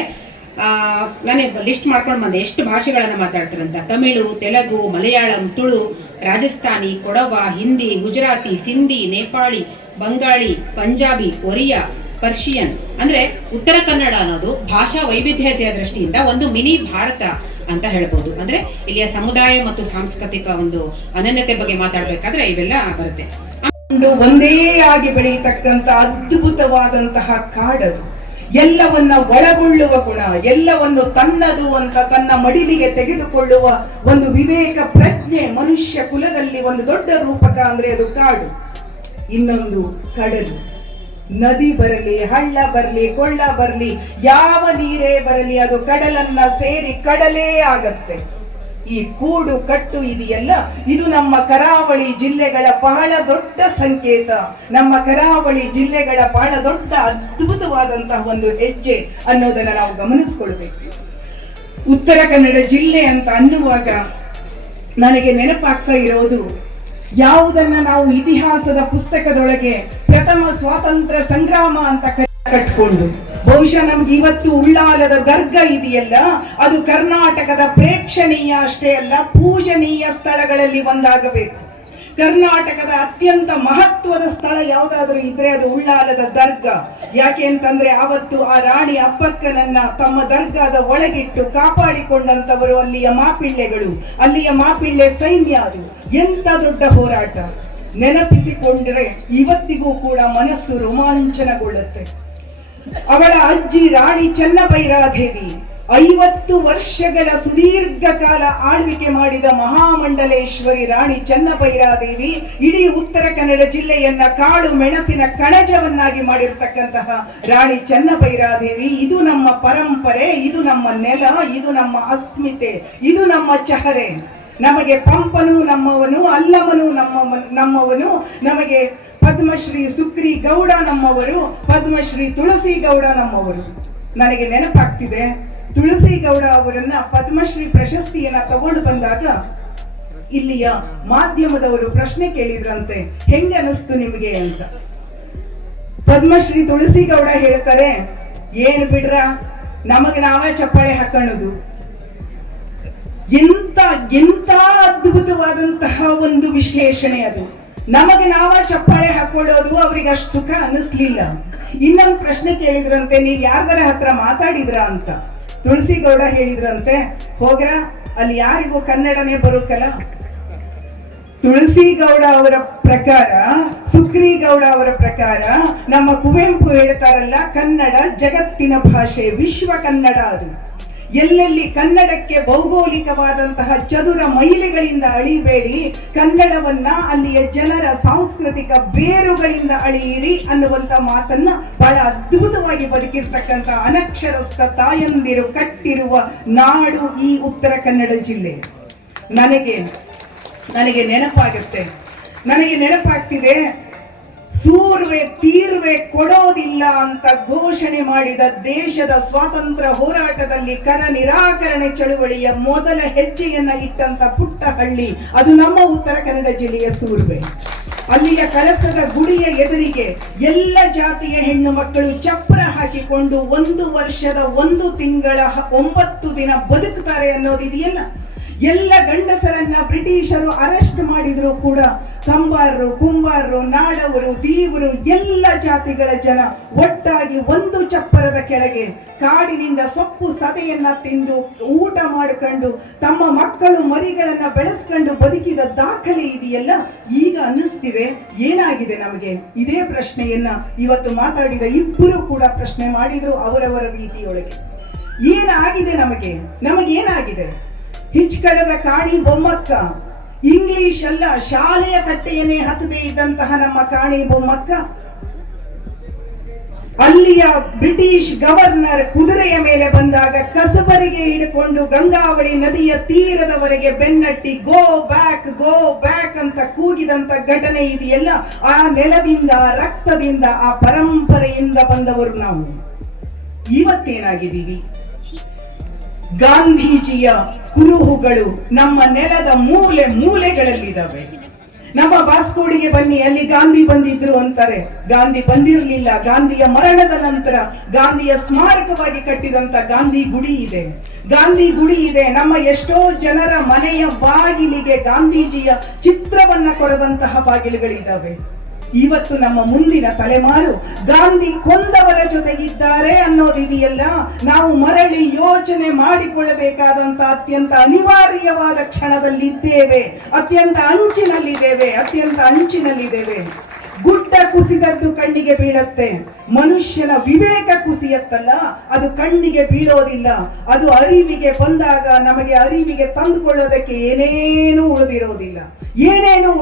ನಾನು ಲಿಸ್ಟ್ ಮಾಡ್ಕೊಂಡು ಬಂದೆ ಎಷ್ಟು ಭಾಷೆಗಳನ್ನ ಮಾತಾಡ್ತಾರೆ ಅಂತ. ತಮಿಳು, ತೆಲುಗು, ಮಲಯಾಳಂ, ತುಳು, ರಾಜಸ್ಥಾನಿ, ಕೊಡವ, ಹಿಂದಿ, ಗುಜರಾತಿ, ಸಿಂಧಿ, ನೇಪಾಳಿ, ಬಂಗಾಳಿ, ಪಂಜಾಬಿ, ಒರಿಯಾ, ಪರ್ಷಿಯನ್. ಅಂದ್ರೆ ಉತ್ತರ ಕನ್ನಡ ಅನ್ನೋದು ಭಾಷಾ ವೈವಿಧ್ಯತೆಯ ದೃಷ್ಟಿಯಿಂದ ಒಂದು ಮಿನಿ ಭಾರತ ಅಂತ ಹೇಳ್ಬೋದು. ಅಂದ್ರೆ ಇಲ್ಲಿಯ ಸಮುದಾಯ ಮತ್ತು ಸಾಂಸ್ಕೃತಿಕ ಒಂದು ಅನನ್ಯತೆ ಬಗ್ಗೆ ಮಾತಾಡ್ಬೇಕಾದ್ರೆ ಇವೆಲ್ಲ ಬರುತ್ತೆ. ಒಂದೇ ಆಗಿ ಬೆಳೆಯತಕ್ಕಂತ ಅದ್ಭುತವಾದಂತಹ ಕಾಡದು. ಎಲ್ಲವನ್ನ ಒಳಗೊಳ್ಳುವ ಗುಣ, ಎಲ್ಲವನ್ನು ತನ್ನದು ಅಂತ ತನ್ನ ಮಡಿಲಿಗೆ ತೆಗೆದುಕೊಳ್ಳುವ ಒಂದು ವಿವೇಕ ಪ್ರಜ್ಞೆ ಮನುಷ್ಯ ಕುಲದಲ್ಲಿ ಒಂದು ದೊಡ್ಡ ರೂಪಕ ಅಂದ್ರೆ ಅದು ಕಾಡು. ಇನ್ನೊಂದು ಕಡಲು. ನದಿ ಬರಲಿ, ಹಳ್ಳ ಬರಲಿ, ಕೊಳ್ಳ ಬರಲಿ, ಯಾವ ನೀರೇ ಬರಲಿ, ಅದು ಕಡಲನ್ನ ಸೇರಿ ಕಡಲೇ ಆಗತ್ತೆ. ಈ ಕೂಡು ಕಟ್ಟು ಇದೆಯಲ್ಲ, ಇದು ನಮ್ಮ ಕರಾವಳಿ ಜಿಲ್ಲೆಗಳ ಬಹಳ ದೊಡ್ಡ ಸಂಕೇತ. ನಮ್ಮ ಕರಾವಳಿ ಜಿಲ್ಲೆಗಳ ಬಹಳ ದೊಡ್ಡ ಅದ್ಭುತವಾದಂತಹ ಒಂದು ಹೆಜ್ಜೆ ಅನ್ನೋದನ್ನ ನಾವು ಗಮನಿಸ್ಕೊಳ್ಬೇಕು. ಉತ್ತರ ಕನ್ನಡ ಜಿಲ್ಲೆ ಅಂತ ಅನ್ನುವಾಗ ನನಗೆ ನೆನಪಾಗ್ತಾ ಇರೋದು, ಯಾವುದನ್ನ ನಾವು ಇತಿಹಾಸದ ಪುಸ್ತಕದೊಳಗೆ ಪ್ರಥಮ ಸ್ವಾತಂತ್ರ್ಯ ಸಂಗ್ರಾಮ ಅಂತ ಕಟ್ಕೊಂಡು, ಬಹುಶಃ ನಮ್ಗೆ ಇವತ್ತು ಉಳ್ಳಾಲದ ದರ್ಗ ಇದೆಯಲ್ಲ, ಅದು ಕರ್ನಾಟಕದ ಪ್ರೇಕ್ಷಣೀಯ ಅಷ್ಟೇ ಅಲ್ಲ, ಪೂಜನೀಯ ಸ್ಥಳಗಳಲ್ಲಿ ಒಂದಾಗಬೇಕು. ಕರ್ನಾಟಕದ ಅತ್ಯಂತ ಮಹತ್ವದ ಸ್ಥಳ ಯಾವುದಾದ್ರೂ ಇದ್ರೆ ಅದು ಉಳ್ಳಾಲದ ದರ್ಗ. ಯಾಕೆ ಅಂತಂದ್ರೆ ಅವತ್ತು ಆ ರಾಣಿ ಅಪ್ಪಕ್ಕನನ್ನ ತಮ್ಮ ದರ್ಗಾದ ಒಳಗಿಟ್ಟು ಕಾಪಾಡಿಕೊಂಡಂತವರು ಅಲ್ಲಿಯ ಮಾಪಿಳ್ಳೆಗಳು, ಅಲ್ಲಿಯ ಮಾಪಿಳ್ಳೆ ಸೈನ್ಯ. ಅದು ಎಂತ ದೊಡ್ಡ ಹೋರಾಟ ನೆನಪಿಸಿಕೊಂಡ್ರೆ ಇವತ್ತಿಗೂ ಕೂಡ ಮನಸ್ಸು ರೋಮಾಂಚನಗೊಳ್ಳುತ್ತೆ. ಅವಳ ಅಜ್ಜಿ ರಾಣಿ ಚೆನ್ನಭೈರಾದೇವಿ 50 ವರ್ಷಗಳ ಸುದೀರ್ಘ ಕಾಲ ಆಳ್ವಿಕೆ ಮಾಡಿದ ಮಹಾಮಂಡಲೇಶ್ವರಿ ರಾಣಿ ಚೆನ್ನಭೈರಾದೇವಿ ಇಡೀ ಉತ್ತರ ಕನ್ನಡ ಜಿಲ್ಲೆಯನ್ನ ಕಾಳು ಮೆಣಸಿನ ಕಣಜವನ್ನಾಗಿ ಮಾಡಿರ್ತಕ್ಕಂತಹ ರಾಣಿ ಚೆನ್ನಭೈರಾದೇವಿ. ಇದು ನಮ್ಮ ಪರಂಪರೆ, ಇದು ನಮ್ಮ ನೆಲ, ಇದು ನಮ್ಮ ಅಸ್ಮಿತೆ, ಇದು ನಮ್ಮ ಚಹರೆ. ನಮಗೆ ಪಂಪನು ನಮ್ಮವನು, ಅಲ್ಲಮನು ನಮ್ಮವನು, ನಮಗೆ ಪದ್ಮಶ್ರೀ ಸುಕ್ರಿ ಗೌಡ ನಮ್ಮವರು, ಪದ್ಮಶ್ರೀ ತುಳಸಿ ಗೌಡ ನಮ್ಮವರು. ನನಗೆ ನೆನಪಾಗ್ತಿದೆ, ತುಳಸಿ ಗೌಡ ಅವರನ್ನ ಪದ್ಮಶ್ರೀ ಪ್ರಶಸ್ತಿಯನ್ನ ತಗೊಂಡು ಬಂದಾಗ ಇಲ್ಲಿಯ ಮಾಧ್ಯಮದವರು ಪ್ರಶ್ನೆ ಕೇಳಿದ್ರಂತೆ, ಹೆಂಗ ಅನಿಸ್ತು ನಿಮಗೆ ಅಂತ. ಪದ್ಮಶ್ರೀ ತುಳಸಿ ಗೌಡ ಹೇಳ್ತಾರೆ, ಏನ್ ಬಿಡ್ರ, ನಮಗೆ ನಾವೇ ಚಪ್ಪಾಳೆ ಹಾಕೊಳ್ಳೋದು. ಎಂತ ಅದ್ಭುತವಾದಂತಹ ಒಂದು ವಿಶ್ಲೇಷಣೆ ಅದು. ನಮಗೆ ನಾವ ಚಪ್ಪಾಳೆ ಹಾಕೊಳ್ಳೋದು ಅವ್ರಿಗೆ ಅಷ್ಟು ಸುಖ ಅನ್ನಿಸ್ಲಿಲ್ಲ. ಇನ್ನೊಂದು ಪ್ರಶ್ನೆ ಕೇಳಿದ್ರಂತೆ, ನೀವ್ ಯಾರ್ದಾರ ಹತ್ರ ಮಾತಾಡಿದ್ರ ಅಂತ. ತುಳಸಿ ಗೌಡ ಹೇಳಿದ್ರಂತೆ, ಹೋಗ್ರ ಅಲ್ಲಿ ಯಾರಿಗೂ ಕನ್ನಡನೇ ಬರುತ್ತಲ್ಲ. ತುಳಸಿಗೌಡ ಅವರ ಪ್ರಕಾರ, ಸುಗ್ರೀಗೌಡ ಅವರ ಪ್ರಕಾರ, ನಮ್ಮ ಕುವೆಂಪು ಹೇಳ್ತಾರಲ್ಲ, ಕನ್ನಡ ಜಗತ್ತಿನ ಭಾಷೆ, ವಿಶ್ವ ಕನ್ನಡ ಅದು. ಎಲ್ಲೆಲ್ಲಿ ಕನ್ನಡಕ್ಕೆ ಭೌಗೋಳಿಕವಾದಂತಹ ಚದುರ ಮೈಲಿಗಳಿಂದ ಅಳಿಬೇಡಿ, ಕನ್ನಡವನ್ನ ಅಲ್ಲಿಯ ಜನರ ಸಾಂಸ್ಕೃತಿಕ ಬೇರುಗಳಿಂದ ಅಳಿಯಿರಿ ಅನ್ನುವಂತ ಮಾತನ್ನ ಬಹಳ ಅದ್ಭುತವಾಗಿ ಬದುಕಿರ್ತಕ್ಕಂಥ ಅನಕ್ಷರಸ್ಥ ತಾಯಂದಿರು ಕಟ್ಟಿರುವ ನಾಡು ಈ ಉತ್ತರ ಕನ್ನಡ ಜಿಲ್ಲೆ. ನನಗೆ ನೆನಪಾಗ್ತಿದೆ, ಸೂರ್ವೆ ತೀರ್ವೆ ಕೊಡೋದಿಲ್ಲ ಅಂತ ಘೋಷಣೆ ಮಾಡಿದ ದೇಶದ ಸ್ವಾತಂತ್ರ್ಯ ಹೋರಾಟದಲ್ಲಿ ಕರ ನಿರಾಕರಣೆ ಚಳುವಳಿಯ ಮೊದಲ ಹೆಜ್ಜೆಯನ್ನ ಇಟ್ಟಂತ ಪುಟ್ಟ ಹಳ್ಳಿ ಅದು ನಮ್ಮ ಉತ್ತರ ಕನ್ನಡ ಜಿಲ್ಲೆಯ ಸೂರ್ವೆ. ಅಲ್ಲಿಯ ಕಳಸದ ಗುಡಿಯ ಎದುರಿಗೆ ಎಲ್ಲ ಜಾತಿಯ ಹೆಣ್ಣು ಮಕ್ಕಳು ಚಪ್ರ ಹಾಕಿಕೊಂಡು 1 ವರ್ಷದ 1 ತಿಂಗಳ 9 ದಿನ ಬದುಕುತ್ತಾರೆ ಅನ್ನೋದಿದೆಯಲ್ಲ. ಎಲ್ಲ ಗಂಡಸರನ್ನ ಬ್ರಿಟಿಷರು ಅರೆಸ್ಟ್ ಮಾಡಿದ್ರು ಕೂಡ ಕಂಬಾರರು, ಕುಂಬಾರರು, ನಾಡವರು, ದೀವರು ಎಲ್ಲ ಜಾತಿಗಳ ಜನ ಒಟ್ಟಾಗಿ ಒಂದು ಚಪ್ಪರದ ಕೆಳಗೆ ಕಾಡಿನಿಂದ ಸೊಪ್ಪು ಸದೆಯನ್ನ ತಿಂದು ಊಟ ಮಾಡಿಕೊಂಡು ತಮ್ಮ ಮಕ್ಕಳು ಮರಿಗಳನ್ನ ಬೆಳೆಸ್ಕೊಂಡು ಬದುಕಿದ ದಾಖಲೆ ಇದೆಯಲ್ಲ. ಈಗ ಅನ್ನಿಸ್ತಿದೆ ಏನಾಗಿದೆ ನಮಗೆ? ಇದೇ ಪ್ರಶ್ನೆಯನ್ನ ಇವತ್ತು ಮಾತಾಡಿದ ಇಬ್ಬರು ಕೂಡ ಪ್ರಶ್ನೆ ಮಾಡಿದ್ರು ಅವರವರ ರೀತಿಯೊಳಗೆ. ಏನಾಗಿದೆ ನಮಗೇನಾಗಿದೆ? ಹಿಚ್ಕಡದ ಕಾಣಿ ಬೊಮ್ಮಕ್ಕ, ಇಂಗ್ಲಿಷ್ ಅಲ್ಲ ಶಾಲೆಯ ಕಟ್ಟೆಯನ್ನೇ ಹತ್ತದೇ ಇದ್ದಂತಹ ನಮ್ಮ ಕಾಣಿ ಬೊಮ್ಮಕ್ಕ, ಅಲ್ಲಿಯ ಬ್ರಿಟಿಷ್ ಗವರ್ನರ್ ಕುದುರೆಯ ಮೇಲೆ ಬಂದಾಗ ಕಸಬರಿಗೆ ಹಿಡಿಕೊಂಡು ಗಂಗಾವಳಿ ನದಿಯ ತೀರದವರೆಗೆ ಬೆನ್ನಟ್ಟಿ ಗೋ ಬ್ಯಾಕ್ ಅಂತ ಕೂಗಿದಂತ ಘಟನೆ ಇದೆಯಲ್ಲ. ಆ ನೆಲದಿಂದ, ರಕ್ತದಿಂದ, ಆ ಪರಂಪರೆಯಿಂದ ಬಂದವರು ನಾವು. ಇವತ್ತೇನಾಗಿದ್ದೀವಿ? ಗಾಂಧೀಜಿಯ ಕುರುಹುಗಳು ನಮ್ಮ ನೆಲದ ಮೂಲೆಗಳಲ್ಲಿದ್ದಾವೆ. ನಮ್ಮ ಬಾಸ್ಕೋಡಿಗೆ ಬನ್ನಿ, ಅಲ್ಲಿ ಗಾಂಧಿ ಬಂದಿದ್ರು ಅಂತಾರೆ. ಗಾಂಧಿ ಬಂದಿರಲಿಲ್ಲ. ಗಾಂಧಿಯ ಮರಣದ ನಂತರ ಗಾಂಧಿಯ ಸ್ಮಾರಕವಾಗಿ ಕಟ್ಟಿದಂತ ಗಾಂಧಿ ಗುಡಿ ಇದೆ. ನಮ್ಮ ಎಷ್ಟೋ ಜನರ ಮನೆಯ ಬಾಗಿಲಿಗೆ ಗಾಂಧೀಜಿಯ ಚಿತ್ರವನ್ನ ಕೊರದಂತಹ ಬಾಗಿಲುಗಳಿದ್ದಾವೆ. ಇವತ್ತು ನಮ್ಮ ಮುಂದಿನ ತಲೆಮಾರು ಗಾಂಧಿ ಕೊಂದವರ ಜೊತೆಗಿದ್ದಾರೆ ಅನ್ನೋದಿದೆಯಲ್ಲ, ನಾವು ಮರಳಿ ಯೋಚನೆ ಮಾಡಿಕೊಳ್ಳಬೇಕಾದಂತ ಅತ್ಯಂತ ಅನಿವಾರ್ಯವಾದ ಕ್ಷಣದಲ್ಲಿದ್ದೇವೆ. ಅತ್ಯಂತ ಅಂಚಿನಲ್ಲಿದ್ದೇವೆ. ಗುಡ್ಡ ಕುಸಿದದ್ದು ಕಣ್ಣಿಗೆ ಬೀಳತ್ತೆ, ಮನುಷ್ಯನ ವಿವೇಕ ಕುಸಿಯತ್ತಲ್ಲ, ಅದು ಕಣ್ಣಿಗೆ ಬೀಳೋದಿಲ್ಲ. ಅದು ಅರಿವಿಗೆ ಬಂದಾಗ ನಮಗೆ ಅರಿವಿಗೆ ತಂದುಕೊಳ್ಳೋದಕ್ಕೆ ಏನೇನೂ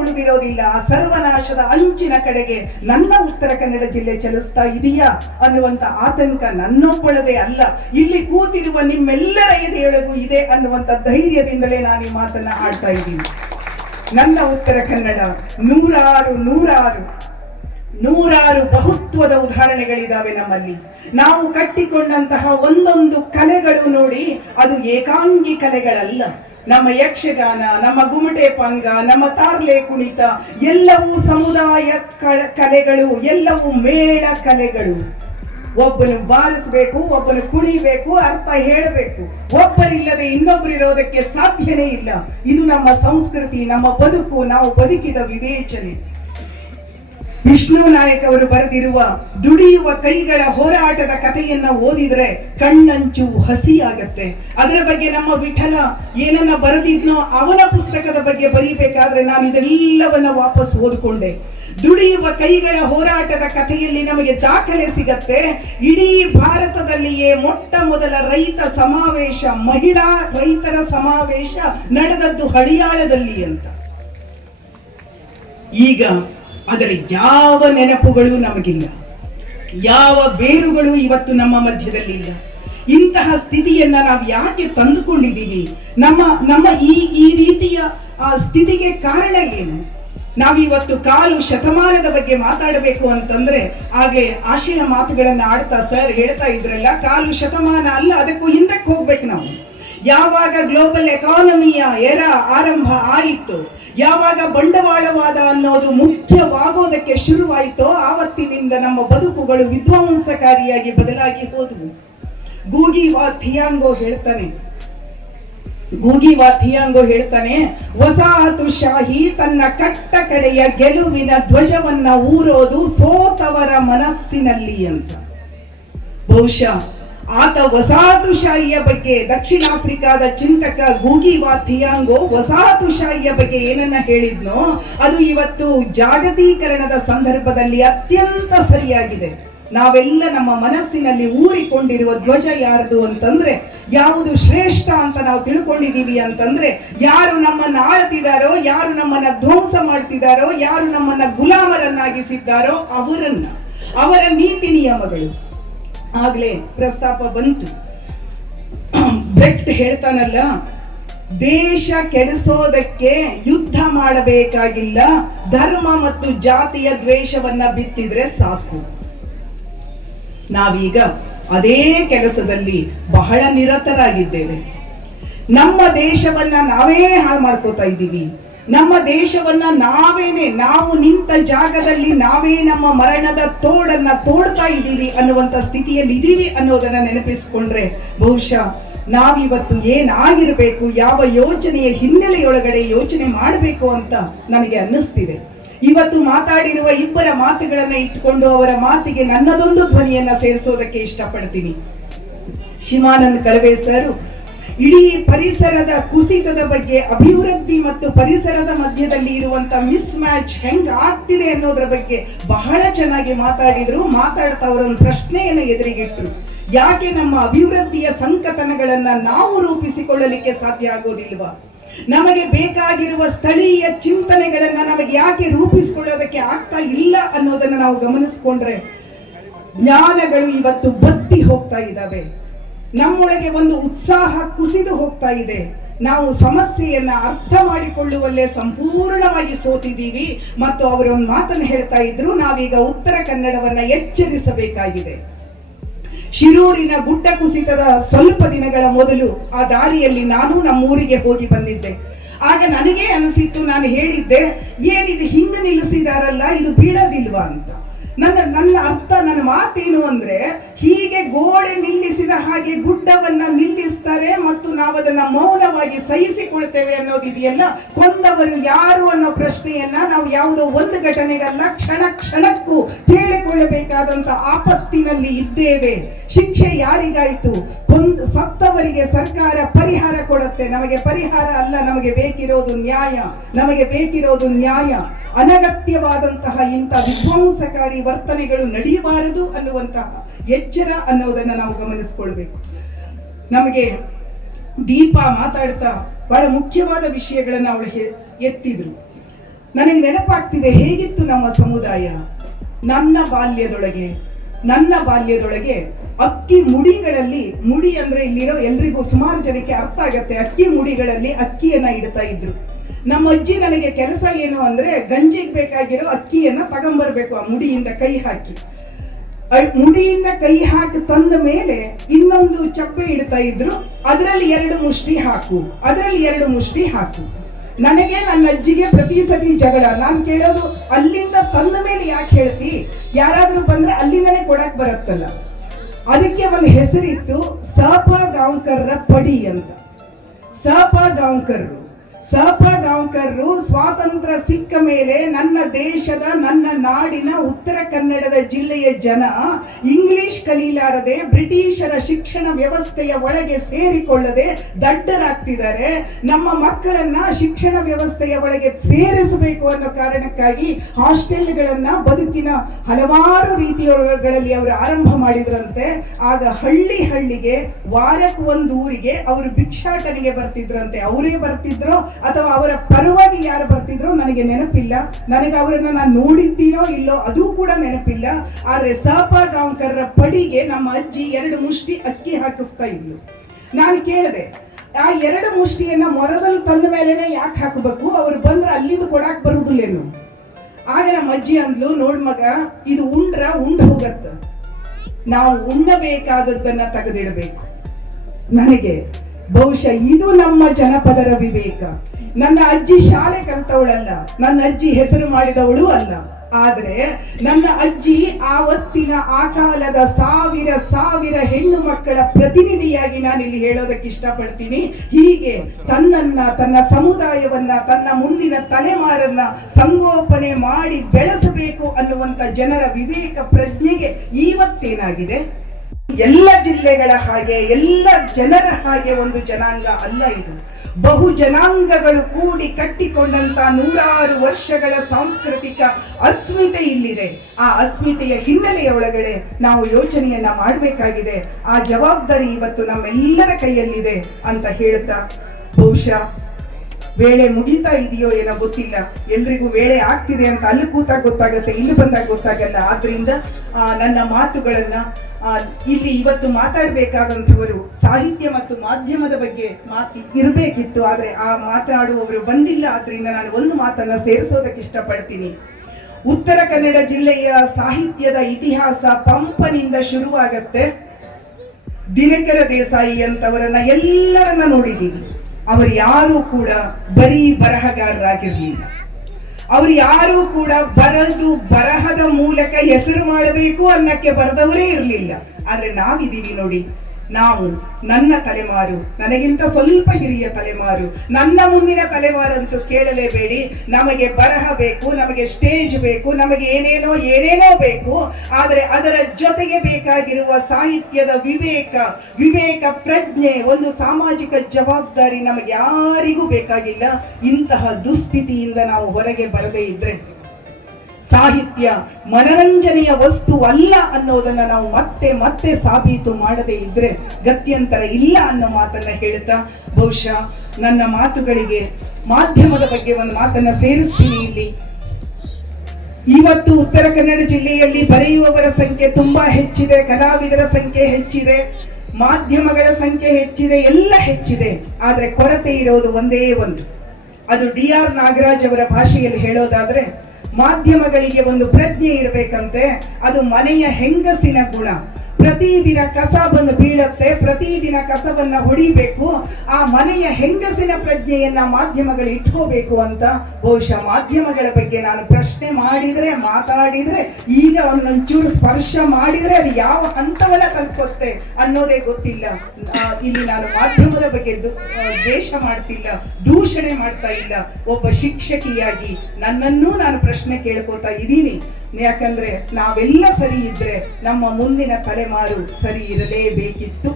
ಉಳಿದಿರೋದಿಲ್ಲ. ಆ ಸರ್ವನಾಶದ ಅಂಚಿನ ಕಡೆಗೆ ನನ್ನ ಉತ್ತರ ಕನ್ನಡ ಜಿಲ್ಲೆ ಚಲಿಸ್ತಾ ಇದೆಯಾ ಅನ್ನುವಂತ ಆತಂಕ ನನ್ನೊಬ್ಬಳದೇ ಅಲ್ಲ, ಇಲ್ಲಿ ಕೂತಿರುವ ನಿಮ್ಮೆಲ್ಲರ ಎದೆಯೊಳಗೂ ಇದೆ ಅನ್ನುವಂತ ಧೈರ್ಯದಿಂದಲೇ ನಾನು ಈ ಮಾತನ್ನ ಆಡ್ತಾ ಇದ್ದೀನಿ. ನನ್ನ ಉತ್ತರ ಕನ್ನಡ ನೂರಾರು ಬಹುತ್ವದ ಉದಾಹರಣೆಗಳಿದಾವೆ ನಮ್ಮಲ್ಲಿ. ನಾವು ಕಟ್ಟಿಕೊಂಡಂತಹ ಒಂದೊಂದು ಕಲೆಗಳು ನೋಡಿ, ಅದು ಏಕಾಂಗಿ ಕಲೆಗಳಲ್ಲ. ನಮ್ಮ ಯಕ್ಷಗಾನ, ನಮ್ಮ ಗುಮಟೆ ಪಂಗ, ನಮ್ಮ ತಾರ್ಲೆ ಕುಣಿತ ಎಲ್ಲವೂ ಸಮುದಾಯ ಕಲೆಗಳು, ಎಲ್ಲವೂ ಮೇಳ ಕಲೆಗಳು. ಒಬ್ಬನು ಬಾರಿಸಬೇಕು, ಒಬ್ಬನು ಕುಣಿಬೇಕು, ಅರ್ಥ ಹೇಳಬೇಕು. ಒಬ್ಬರಿಲ್ಲದೆ ಇನ್ನೊಬ್ಬರಿರೋದಕ್ಕೆ ಸಾಧ್ಯನೇ ಇಲ್ಲ. ಇದು ನಮ್ಮ ಸಂಸ್ಕೃತಿ, ನಮ್ಮ ಬದುಕು, ನಾವು ಬದುಕಿದ ವಿವೇಚನೆ. ವಿಷ್ಣು ನಾಯಕ್ ಅವರು ಬರೆದಿರುವ ದುಡಿಯುವ ಕೈಗಳ ಹೋರಾಟದ ಕಥೆಯನ್ನ ಓದಿದ್ರೆ ಕಣ್ಣಂಚು ಹಸಿಯಾಗತ್ತೆ. ಅದರ ಬಗ್ಗೆ ನಮ್ಮ ವಿಠಲ ಏನನ್ನ ಬರೆದಿದ್ನೋ ಅವನ ಪುಸ್ತಕದ ಬಗ್ಗೆ ಬರೀಬೇಕಾದ್ರೆ ನಾನು ಇದೆಲ್ಲವನ್ನ ವಾಪಸ್ ಓದ್ಕೊಂಡೆ. ದುಡಿಯುವ ಕೈಗಳ ಹೋರಾಟದ ಕಥೆಯಲ್ಲಿ ನಮಗೆ ದಾಖಲೆ ಸಿಗತ್ತೆ. ಇಡೀ ಭಾರತದಲ್ಲಿಯೇ ಮೊಟ್ಟ ಮೊದಲ ರೈತ ಸಮಾವೇಶ, ಮಹಿಳಾ ರೈತರ ಸಮಾವೇಶ ನಡೆದದ್ದು ಹಳಿಯಾಳದಲ್ಲಿ ಅಂತ. ಈಗ ಅದರ ಯಾವ ನೆನಪುಗಳು ನಮಗಿಲ್ಲ, ಯಾವ ಬೇರುಗಳು ಇವತ್ತು ನಮ್ಮ ಮಧ್ಯದಲ್ಲಿಲ್ಲ. ಇಂತಹ ಸ್ಥಿತಿಯನ್ನ ನಾವು ಯಾಕೆ ತಂದುಕೊಂಡಿದ್ದೀವಿ? ನಮ್ಮ ಈ ರೀತಿಯ ಸ್ಥಿತಿಗೆ ಕಾರಣ ಏನು? ನಾವಿವತ್ತು ಕಾಲು ಶತಮಾನದ ಬಗ್ಗೆ ಮಾತಾಡಬೇಕು ಅಂತಂದ್ರೆ ಆಗ್ಲೇ ಆಶಯ ಮಾತುಗಳನ್ನ ಆಡ್ತಾ ಸರ್ ಹೇಳ್ತಾ ಇದ್ರಲ್ಲ, ಕಾಲು ಶತಮಾನ ಅಲ್ಲ, ಅದಕ್ಕೂ ಹಿಂದಕ್ಕೆ ಹೋಗ್ಬೇಕು ನಾವು. ಯಾವಾಗ ಗ್ಲೋಬಲ್ ಎಕಾನಮಿಯ ಆರಂಭ ಆಯಿತು, ಯಾವಾಗ ಬಂಡವಾಳವಾದ ಅನ್ನೋದು ಮುಖ್ಯವಾಗೋದಕ್ಕೆ ಶುರುವಾಯಿತೋ ಆವತ್ತಿನಿಂದ ನಮ್ಮ ಬದುಕುಗಳು ವಿಧ್ವಂಸಕಾರಿಯಾಗಿ ಬದಲಾಗಿ ಹೋದವು. ಗೂಗಿ ವಾ ಥಿಯಾಂಗೋ ಹೇಳ್ತಾನೆ, ವಸಾಹತುಶಾಹಿ ತನ್ನ ಕಟ್ಟ ಕಡೆಯ ಗೆಲುವಿನ ಧ್ವಜವನ್ನ ಊರೋದು ಸೋತವರ ಮನಸ್ಸಿನಲ್ಲಿ ಅಂತ. ಬಹುಶಃ ಆತ ವಸಾಹತುಶಾಹಿಯ ಬಗ್ಗೆ, ದಕ್ಷಿಣ ಆಫ್ರಿಕಾದ ಚಿಂತಕ ಗೂಗಿವಾ ಥಿಯಾಂಗೋ ವಸಾಹತುಶಾಹಿಯ ಬಗ್ಗೆ ಏನನ್ನ ಹೇಳಿದ್ನೋ ಅದು ಇವತ್ತು ಜಾಗತೀಕರಣದ ಸಂದರ್ಭದಲ್ಲಿ ಅತ್ಯಂತ ಸರಿಯಾಗಿದೆ. ನಾವೆಲ್ಲ ನಮ್ಮ ಮನಸ್ಸಿನಲ್ಲಿ ಊರಿಕೊಂಡಿರುವ ಧ್ವಜ ಯಾರದು ಅಂತಂದ್ರೆ, ಯಾವುದು ಶ್ರೇಷ್ಠ ಅಂತ ನಾವು ತಿಳ್ಕೊಂಡಿದೀವಿ ಅಂತಂದ್ರೆ, ಯಾರು ನಮ್ಮನ್ನ ಆಳ್ತಿದಾರೋ, ಯಾರು ನಮ್ಮನ್ನ ಧ್ವಂಸ ಮಾಡ್ತಿದಾರೋ, ಯಾರು ನಮ್ಮನ್ನ ಗುಲಾಮರನ್ನಾಗಿಸಿದ್ದಾರೋ ಅವರ ನೀತಿ ನಿಯಮಗಳು. ಆಗ್ಲೇ ಪ್ರಸ್ತಾಪ ಬಂತು. ಬ್ರೆಕ್ಟ್ ಹೇಳ್ತಾನಲ್ಲ, ದೇಶ ಕೆಡಿಸೋದಕ್ಕೆ ಯುದ್ಧ ಮಾಡಬೇಕಾಗಿಲ್ಲ, ಧರ್ಮ ಮತ್ತು ಜಾತಿಯ ದ್ವೇಷವನ್ನ ಬಿತ್ತಿದ್ರೆ ಸಾಕು. ನಾವೀಗ ಅದೇ ಕೆಲಸದಲ್ಲಿ ಬಹಳ ನಿರತರಾಗಿದ್ದೇವೆ. ನಮ್ಮ ದೇಶವನ್ನ ನಾವೇ ಹಾಳು ಮಾಡ್ಕೋತಾ ಇದ್ದೀವಿ. ನಮ್ಮ ದೇಶವನ್ನ ನಾವು ನಿಂತ ಜಾಗದಲ್ಲಿ ನಾವೇ ನಮ್ಮ ಮರಣದ ತೋಡನ್ನ ತೋಡ್ತಾ ಇದ್ದೀವಿ ಅನ್ನುವಂತ ಸ್ಥಿತಿಯಲ್ಲಿ ಇದ್ದೀವಿ ಅನ್ನೋದನ್ನ ನೆನಪಿಸಿಕೊಂಡ್ರೆ ಬಹುಶಃ ನಾವಿವತ್ತು ಏನಾಗಿರ್ಬೇಕು, ಯಾವ ಯೋಚನೆಯ ಹಿನ್ನೆಲೆಯೊಳಗಡೆ ಯೋಚನೆ ಮಾಡಬೇಕು ಅಂತ ನನಗೆ ಅನ್ನಿಸ್ತಿದೆ. ಇವತ್ತು ಮಾತಾಡಿರುವ ಇಬ್ಬರ ಮಾತುಗಳನ್ನ ಇಟ್ಕೊಂಡು ಅವರ ಮಾತಿಗೆ ನನ್ನದೊಂದು ಧ್ವನಿಯನ್ನ ಸೇರಿಸೋದಕ್ಕೆ ಇಷ್ಟಪಡ್ತೀನಿ. ಶಿವಾನಂದ್ ಕಳವೆ ಸರ್ ಇಡೀ ಪರಿಸರದ ಕುಸಿತದ ಬಗ್ಗೆ, ಅಭಿವೃದ್ಧಿ ಮತ್ತು ಪರಿಸರದ ಮಧ್ಯದಲ್ಲಿ ಇರುವಂತ ಮಿಸ್ ಮ್ಯಾಚ್ ಹೆಂಗ್ ಆಗ್ತಿದೆ ಅನ್ನೋದ್ರ ಬಗ್ಗೆ ಬಹಳ ಚೆನ್ನಾಗಿ ಮಾತಾಡಿದ್ರು. ಮಾತಾಡ್ತಾ ಅವರೊಂದು ಪ್ರಶ್ನೆಯನ್ನ ಎದುರಿಗಿಟ್ರು. ಯಾಕೆ ನಮ್ಮ ಅಭಿವೃದ್ಧಿಯ ಸಂಕತನಗಳನ್ನ ನಾವು ರೂಪಿಸಿಕೊಳ್ಳಲಿಕ್ಕೆ ಸಾಧ್ಯ ಆಗೋದಿಲ್ವಾ? ನಮಗೆ ಬೇಕಾಗಿರುವ ಸ್ಥಳೀಯ ಚಿಂತನೆಗಳನ್ನ ನಮಗೆ ಯಾಕೆ ರೂಪಿಸಿಕೊಳ್ಳೋದಕ್ಕೆ ಆಗ್ತಾ ಇಲ್ಲ ಅನ್ನೋದನ್ನ ನಾವು ಗಮನಿಸ್ಕೊಂಡ್ರೆ ಜ್ಞಾನಗಳು ಇವತ್ತು ಬತ್ತಿ ಹೋಗ್ತಾ ಇದ್ದಾವೆ. ನಮ್ಮೊಳಗೆ ಒಂದು ಉತ್ಸಾಹ ಕುಸಿದು ಹೋಗ್ತಾ ಇದೆ. ನಾವು ಸಮಸ್ಯೆಯನ್ನ ಅರ್ಥ ಮಾಡಿಕೊಳ್ಳುವಲ್ಲೇ ಸಂಪೂರ್ಣವಾಗಿ ಸೋತಿದ್ದೀವಿ. ಮತ್ತು ಅವರೊಂದು ಮಾತನ್ನು ಹೇಳ್ತಾ ಇದ್ರು, ನಾವೀಗ ಉತ್ತರ ಕನ್ನಡವನ್ನ ಎಚ್ಚರಿಸಬೇಕಾಗಿದೆ. ಶಿರೂರಿನ ಗುಡ್ಡ ಕುಸಿತದ ಸ್ವಲ್ಪ ದಿನಗಳ ಮೊದಲು ಆ ದಾರಿಯಲ್ಲಿ ನಾನು ನಮ್ಮೂರಿಗೆ ಹೋಗಿ ಬಂದಿದ್ದೆ. ಆಗ ನನಗೆ ಅನಿಸಿತ್ತು, ನಾನು ಹೇಳಿದ್ದೆ, ಏನಿದು ಹಿಂಗ ನಿಲ್ಲಿಸಿದಾರಲ್ಲ, ಇದು ಬೀಳೋದಿಲ್ವಾ ಅಂತ. ನನ್ನ ಅರ್ಥ, ನನ್ನ ಮಾತೇನು ಅಂದ್ರೆ, ಹೀಗೆ ಗೋಡೆ ನಿಲ್ಲಿಸಿದ ಹಾಗೆ ಗುಡ್ಡವನ್ನ ನಿಲ್ಲಿಸ್ತಾರೆ ಮತ್ತು ನಾವು ಅದನ್ನ ಮೌನವಾಗಿ ಸಹಿಸಿಕೊಳ್ತೇವೆ ಅನ್ನೋದಿದೆಯಲ್ಲ, ಕೊಂದವರು ಯಾರು ಅನ್ನೋ ಪ್ರಶ್ನೆಯನ್ನ ನಾವು ಯಾವುದೋ ಒಂದು ಘಟನೆಗಲ್ಲ, ಕ್ಷಣಕ್ಕೂ ಕೇಳಿಕೊಳ್ಳಬೇಕಾದಂತ ಆಪತ್ತಿನಲ್ಲಿ ಇದ್ದೇವೆ. ಶಿಕ್ಷೆ ಯಾರಿಗಾಯ್ತು? ಸತ್ತವರಿಗೆ ಸರ್ಕಾರ ಪರಿಹಾರ ಕೊಡುತ್ತೆ. ನಮಗೆ ಪರಿಹಾರ ಅಲ್ಲ, ನಮಗೆ ಬೇಕಿರೋದು ನ್ಯಾಯ. ನಮಗೆ ಬೇಕಿರೋದು ನ್ಯಾಯ. ಅನಗತ್ಯವಾದಂತಹ ಇಂಥ ವಿಧ್ವಂಸಕಾರಿ ವರ್ತನೆಗಳು ನಡೆಯಬಾರದು ಅನ್ನುವಂತಹ ಎಚ್ಚರ ಅನ್ನೋದನ್ನ ನಾವು ಗಮನಿಸಿಕೊಳ್ಬೇಕು. ನಮಗೆ ದೀಪ ಮಾತಾಡ್ತಾ ಬಹಳ ಮುಖ್ಯವಾದ ವಿಷಯಗಳನ್ನ ಅವಳು ಎತ್ತಿದ್ರು. ನನಗೆ ನೆನಪಾಗ್ತಿದೆ, ಹೇಗಿತ್ತು ನಮ್ಮ ಸಮುದಾಯ. ನನ್ನ ಬಾಲ್ಯದೊಳಗೆ ಅಕ್ಕಿ ಮುಡಿಗಳಲ್ಲಿ, ಮುಡಿ ಅಂದ್ರೆ ಇಲ್ಲಿರೋ ಎಲ್ರಿಗೂ ಸುಮಾರು ಜನಕ್ಕೆ ಅರ್ಥ ಆಗತ್ತೆ, ಅಕ್ಕಿ ಮುಡಿಗಳಲ್ಲಿ ಅಕ್ಕಿಯನ್ನ ಇಡ್ತಾ ಇದ್ರು. ನಮ್ಮ ಅಜ್ಜಿ ನನಗೆ ಕೆಲಸ ಏನು ಅಂದ್ರೆ, ಗಂಜಿಗೆ ಬೇಕಾಗಿರೋ ಅಕ್ಕಿಯನ್ನ ತಗೊಂಬರ್ಬೇಕು ಆ ಮುಡಿಯಿಂದ ಕೈ ಹಾಕಿ. ಮುಡಿಯಿಂದ ಕೈ ಹಾಕಿ ತಂದ ಮೇಲೆ ಇನ್ನೊಂದು ಚಪ್ಪೆ ಇಡ್ತಾ ಇದ್ರು, ಅದರಲ್ಲಿ 2 ಮುಷ್ಟಿ ಹಾಕು, ಅದರಲ್ಲಿ 2 ಮುಷ್ಟಿ ಹಾಕು. ನನಗೆ ನನ್ನ ಅಜ್ಜಿಗೆ ಪ್ರತಿ ಸತಿ ಜಗಳ. ನಾನು ಕೇಳೋದು, ಅಲ್ಲಿಂದ ತಂದ ಮೇಲೆ ಯಾಕೆ ಹೇಳ್ತಿ? ಯಾರಾದ್ರೂ ಬಂದ್ರೆ ಅಲ್ಲಿಂದನೇ ಕೊಡಕ್ ಬರುತ್ತಲ್ಲ. ಅದಕ್ಕೆ ಒಂದು ಹೆಸರಿತ್ತು, ಸಪ ಗಾಂವ್ಕರ್ರ ಪಡಿ ಅಂತ. ಸಪ ಗಾಂವ್ಕರ್ರು ಸ್ವಾತಂತ್ರ್ಯ ಸಿಕ್ಕ ಮೇಲೆ ನನ್ನ ದೇಶದ, ನನ್ನ ನಾಡಿನ ಉತ್ತರ ಕನ್ನಡದ ಜಿಲ್ಲೆಯ ಜನ ಇಂಗ್ಲಿಷ್ ಕಲೀಲಾರದೆ ಬ್ರಿಟಿಷರ ಶಿಕ್ಷಣ ವ್ಯವಸ್ಥೆಯ ಒಳಗೆ ಸೇರಿಕೊಳ್ಳದೆ ದಡ್ಡರಾಗ್ತಿದ್ದಾರೆ. ನಮ್ಮ ಮಕ್ಕಳನ್ನ ಶಿಕ್ಷಣ ವ್ಯವಸ್ಥೆಯ ಒಳಗೆ ಸೇರಿಸಬೇಕು ಅನ್ನೋ ಕಾರಣಕ್ಕಾಗಿ ಹಾಸ್ಟೆಲ್ಗಳನ್ನ ಬದುಕಿನ ಹಲವಾರು ರೀತಿಯೊಳಗಳಲ್ಲಿ ಅವರು ಆರಂಭ ಮಾಡಿದ್ರಂತೆ. ಆಗ ಹಳ್ಳಿಗೆ ವಾರಕ್ಕೊಂದು ಊರಿಗೆ ಅವರು ಭಿಕ್ಷಾಟನೆಗೆ ಬರ್ತಿದ್ರಂತೆ. ಅವರೇ ಬರ್ತಿದ್ರು ಅಥವಾ ಅವರ ಪರವಾಗಿ ಯಾರು ಬರ್ತಿದ್ರು ನನಗೆ ನೆನಪಿಲ್ಲ. ನನಗೆ ಅವರನ್ನ ನಾನು ನೋಡಿದ್ದೀನೋ ಇಲ್ಲೋ ಅದು ಕೂಡ ನೆನಪಿಲ್ಲ. ಆದ್ರೆ ಸಪ ಗಾಂವ್ಕರ್ರ ಪಡಿಗೆ ನಮ್ಮ ಅಜ್ಜಿ 2 ಮುಷ್ಟಿ ಅಕ್ಕಿ ಹಾಕಿಸ್ತಾ ಇದ್ಲು. ನಾನು ಕೇಳಿದೆ, ಆ 2 ಮುಷ್ಟಿಯನ್ನ ಮೊರದಲ್ಲಿ ತಂದ ಮೇಲೆನೆ ಯಾಕೆ ಹಾಕಬೇಕು? ಅವ್ರು ಬಂದ್ರೆ ಅಲ್ಲಿಂದ ಕೊಡಾಕ್ ಬರುದಿಲ್ಲೇನು? ಆಗ ನಮ್ಮ ಅಜ್ಜಿ ಅಂದ್ಲು, ನೋಡ್ ಮಗ, ಇದು ಉಂಡು ಹೋಗತ್ತ, ನಾವು ಉಣ್ಣಬೇಕಾದದ್ದನ್ನ ತೆಗೆದಿಡಬೇಕು. ನನಗೆ ಬಹುಶಃ ಇದು ನಮ್ಮ ಜನಪದರ ವಿವೇಕ. ನನ್ನ ಅಜ್ಜಿ ಶಾಲೆ ಕಲಿತವಳಲ್ಲ, ನನ್ನ ಅಜ್ಜಿ ಹೆಸರು ಮಾಡಿದವಳು ಅಲ್ಲ. ಆದ್ರೆ ನನ್ನ ಅಜ್ಜಿ ಆವತ್ತಿನ ಆ ಕಾಲದ ಸಾವಿರ ಹೆಣ್ಣು ಮಕ್ಕಳ ಪ್ರತಿನಿಧಿಯಾಗಿ ನಾನಿಲ್ಲಿ ಹೇಳೋದಕ್ಕೆ ಇಷ್ಟಪಡ್ತೀನಿ. ಹೀಗೆ ತನ್ನ ಸಮುದಾಯವನ್ನ, ತನ್ನ ಮುಂದಿನ ತಲೆಮಾರನ್ನ ಸಂಗೋಪನೆ ಮಾಡಿ ಬೆಳೆಸಬೇಕು ಅನ್ನುವಂತ ಜನರ ವಿವೇಕ ಪ್ರಜ್ಞೆಗೆ ಇವತ್ತೇನಾಗಿದೆ? ಎಲ್ಲ ಜಿಲ್ಲೆಗಳ ಹಾಗೆ ಎಲ್ಲ ಜನರ ಹಾಗೆ ಒಂದು ಜನಾಂಗ ಅಲ್ಲ ಇದು. ಬಹು ಜನಾಂಗಗಳು ಕೂಡಿ ಕಟ್ಟಿಕೊಂಡಂತ 100 ವರ್ಷಗಳ ಸಾಂಸ್ಕೃತಿಕ ಅಸ್ಮಿತೆ ಇಲ್ಲಿದೆ. ಆ ಅಸ್ಮಿತೆಯ ಹಿನ್ನೆಲೆಯ ಒಳಗಡೆ ನಾವು ಯೋಚನೆಯನ್ನ ಮಾಡಬೇಕಾಗಿದೆ. ಆ ಜವಾಬ್ದಾರಿ ಇವತ್ತು ನಮ್ಮೆಲ್ಲರ ಕೈಯಲ್ಲಿದೆ ಅಂತ ಹೇಳ್ತಾ, ಬಹುಶಃ ವೇಳೆ ಮುಗಿತಾ ಇದೆಯೋ ಏನೋ ಗೊತ್ತಿಲ್ಲ, ಎಲ್ರಿಗೂ ವೇಳೆ ಆಗ್ತಿದೆ ಅಂತ ಅಲ್ಲಿ ಕೂತಾಗ ಗೊತ್ತಾಗುತ್ತೆ, ಇಲ್ಲಿ ಬಂದಾಗ ಗೊತ್ತಾಗಲ್ಲ. ಆದ್ರಿಂದ ನನ್ನ ಮಾತುಗಳನ್ನ ಇಲ್ಲಿ ಇವತ್ತು ಮಾತಾಡಬೇಕಾದಂಥವರು ಸಾಹಿತ್ಯ ಮತ್ತು ಮಾಧ್ಯಮದ ಬಗ್ಗೆ ಇರಬೇಕಿತ್ತು, ಆದ್ರೆ ಆ ಮಾತಾಡುವವರು ಬಂದಿಲ್ಲ. ಆದ್ರಿಂದ ನಾನು ಒಂದು ಮಾತನ್ನ ಸೇರಿಸೋದಕ್ಕೆ ಇಷ್ಟಪಡ್ತೀನಿ. ಉತ್ತರ ಕನ್ನಡ ಜಿಲ್ಲೆಯ ಸಾಹಿತ್ಯದ ಇತಿಹಾಸ ಪಂಪನಿಂದ ಶುರುವಾಗತ್ತೆ. ದಿನಕರ ದೇಸಾಯಿ ಅಂತವರನ್ನ ಎಲ್ಲರನ್ನ ನೋಡಿದ್ದೀವಿ. ಅವರು ಯಾರೂ ಕೂಡ ಬರೀ ಬರಹಗಾರರಾಗಿರ್ಲಿಲ್ಲ. ಅವರು ಯಾರೂ ಕೂಡ ಬರಹದ ಮೂಲಕ ಹೆಸರು ಮಾಡಬೇಕು ಅನ್ನಕ್ಕೆ ಬರೆದವರೇ ಇರಲಿಲ್ಲ. ಆದ್ರೆ ನಾವಿದ್ದೀವಿ ನೋಡಿ, ನಾವು, ನನ್ನ ತಲೆಮಾರು, ನನಗಿಂತ ಸ್ವಲ್ಪ ಹಿರಿಯ ತಲೆಮಾರು, ನನ್ನ ಮುಂದಿನ ತಲೆಮಾರಂತೂ ಕೇಳಲೇಬೇಡಿ. ನಮಗೆ ಬರಹ ಬೇಕು, ನಮಗೆ ಸ್ಟೇಜ್ ಬೇಕು, ನಮಗೆ ಏನೇನೋ ಬೇಕು. ಆದರೆ ಅದರ ಜೊತೆಗೆ ಬೇಕಾಗಿರುವ ಸಾಹಿತ್ಯದ ವಿವೇಕ ಪ್ರಜ್ಞೆ, ಒಂದು ಸಾಮಾಜಿಕ ಜವಾಬ್ದಾರಿ ನಮಗೆ ಯಾರಿಗೂ ಬೇಕಾಗಿಲ್ಲ. ಇಂತಹ ದುಸ್ಥಿತಿಯಿಂದ ನಾವು ಹೊರಗೆ ಬರದೇ ಇದ್ರೆ, ಸಾಹಿತ್ಯ ಮನರಂಜನೆಯ ವಸ್ತು ಅಲ್ಲ ಅನ್ನೋದನ್ನ ನಾವು ಮತ್ತೆ ಸಾಬೀತು ಮಾಡದೇ ಇದ್ರೆ ಗತ್ಯಂತರ ಇಲ್ಲ ಅನ್ನೋ ಮಾತನ್ನ ಹೇಳ್ತಾ, ಬಹುಶಃ ನನ್ನ ಮಾತುಗಳಿಗೆ ಮಾಧ್ಯಮದ ಬಗ್ಗೆ ಒಂದು ಮಾತನ್ನ ಸೇರಿಸ್ತೀನಿ ಇಲ್ಲಿ. ಇವತ್ತು ಉತ್ತರ ಕನ್ನಡ ಜಿಲ್ಲೆಯಲ್ಲಿ ಬರೆಯುವವರ ಸಂಖ್ಯೆ ತುಂಬಾ ಹೆಚ್ಚಿದೆ, ಕಲಾವಿದರ ಸಂಖ್ಯೆ ಹೆಚ್ಚಿದೆ, ಮಾಧ್ಯಮಗಳ ಸಂಖ್ಯೆ ಹೆಚ್ಚಿದೆ, ಎಲ್ಲ ಹೆಚ್ಚಿದೆ. ಆದ್ರೆ ಕೊರತೆ ಇರೋದು ಒಂದೇ ಒಂದು. ಅದು DR ನಾಗರಾಜ್ ಅವರ ಭಾಷೆಯಲ್ಲಿ ಹೇಳೋದಾದ್ರೆ, ಮಾಧ್ಯಮಗಳಿಗೆ ಒಂದು ಪ್ರಜ್ಞೆ ಇರಬೇಕಂತೆ. ಅದು ಮನೆಯ ಹೆಂಗಸಿನ ಗುಣ. ಪ್ರತಿದಿನ ಕಸ ಬಂದು ಬೀಳತ್ತೆ, ಪ್ರತಿದಿನ ಕಸವನ್ನ ಹೊಡಿಬೇಕು. ಆ ಮನೆಯ ಹೆಂಗಸಿನ ಪ್ರಜ್ಞೆಯನ್ನ ಮಾಧ್ಯಮಗಳು ಇಟ್ಕೋಬೇಕು ಅಂತ. ಬಹುಶಃ ಮಾಧ್ಯಮಗಳ ಬಗ್ಗೆ ನಾನು ಪ್ರಶ್ನೆ ಮಾಡಿದ್ರೆ, ಮಾತಾಡಿದ್ರೆ, ಈಗ ಒಂದೊಂಚೂರು ಸ್ಪರ್ಶ ಮಾಡಿದ್ರೆ ಅದು ಯಾವ ಹಂತವನ್ನ ತಲುಪುತ್ತೆ ಅನ್ನೋದೇ ಗೊತ್ತಿಲ್ಲ. ಇಲ್ಲಿ ನಾನು ಮಾಧ್ಯಮದ ಬಗ್ಗೆ ದ್ವೇಷ ಮಾಡ್ತಿಲ್ಲ, ದೂಷಣೆ ಮಾಡ್ತಾ ಇಲ್ಲ. ಒಬ್ಬ ಶಿಕ್ಷಕಿಯಾಗಿ ನನ್ನನ್ನೂ ನಾನು ಪ್ರಶ್ನೆ ಕೇಳ್ಕೋತಾ ಇದ್ದೀನಿ. ಯಾಕಂದ್ರೆ ನಾವೆಲ್ಲ ಸರಿ ಇದ್ರೆ ನಮ್ಮ ಮುಂದಿನ ತಲೆಮಾರು ಸರಿ ಇರಲೇಬೇಕಿತ್ತು.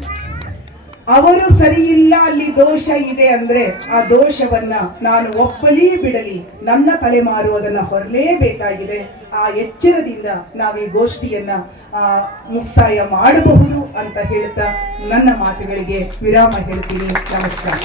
ಅವರು ಸರಿ ಇಲ್ಲ, ಅಲ್ಲಿ ದೋಷ ಇದೆ ಅಂದ್ರೆ ಆ ದೋಷವನ್ನ ನಾನು ಒಪ್ಪಲಿ ಬಿಡಲಿ, ನನ್ನ ತಲೆಮಾರು ಅದನ್ನ ಹೊರಲೇಬೇಕಾಗಿದೆ. ಆ ಎಚ್ಚರದಿಂದ ನಾವು ಈ ಗೋಷ್ಠಿಯನ್ನ ಮುಕ್ತಾಯ ಮಾಡಬಹುದು ಅಂತ ಹೇಳ್ತಾ ನನ್ನ ಮಾತುಗಳಿಗೆ ವಿರಾಮ ಹೇಳ್ತೀನಿ. ನಮಸ್ಕಾರ.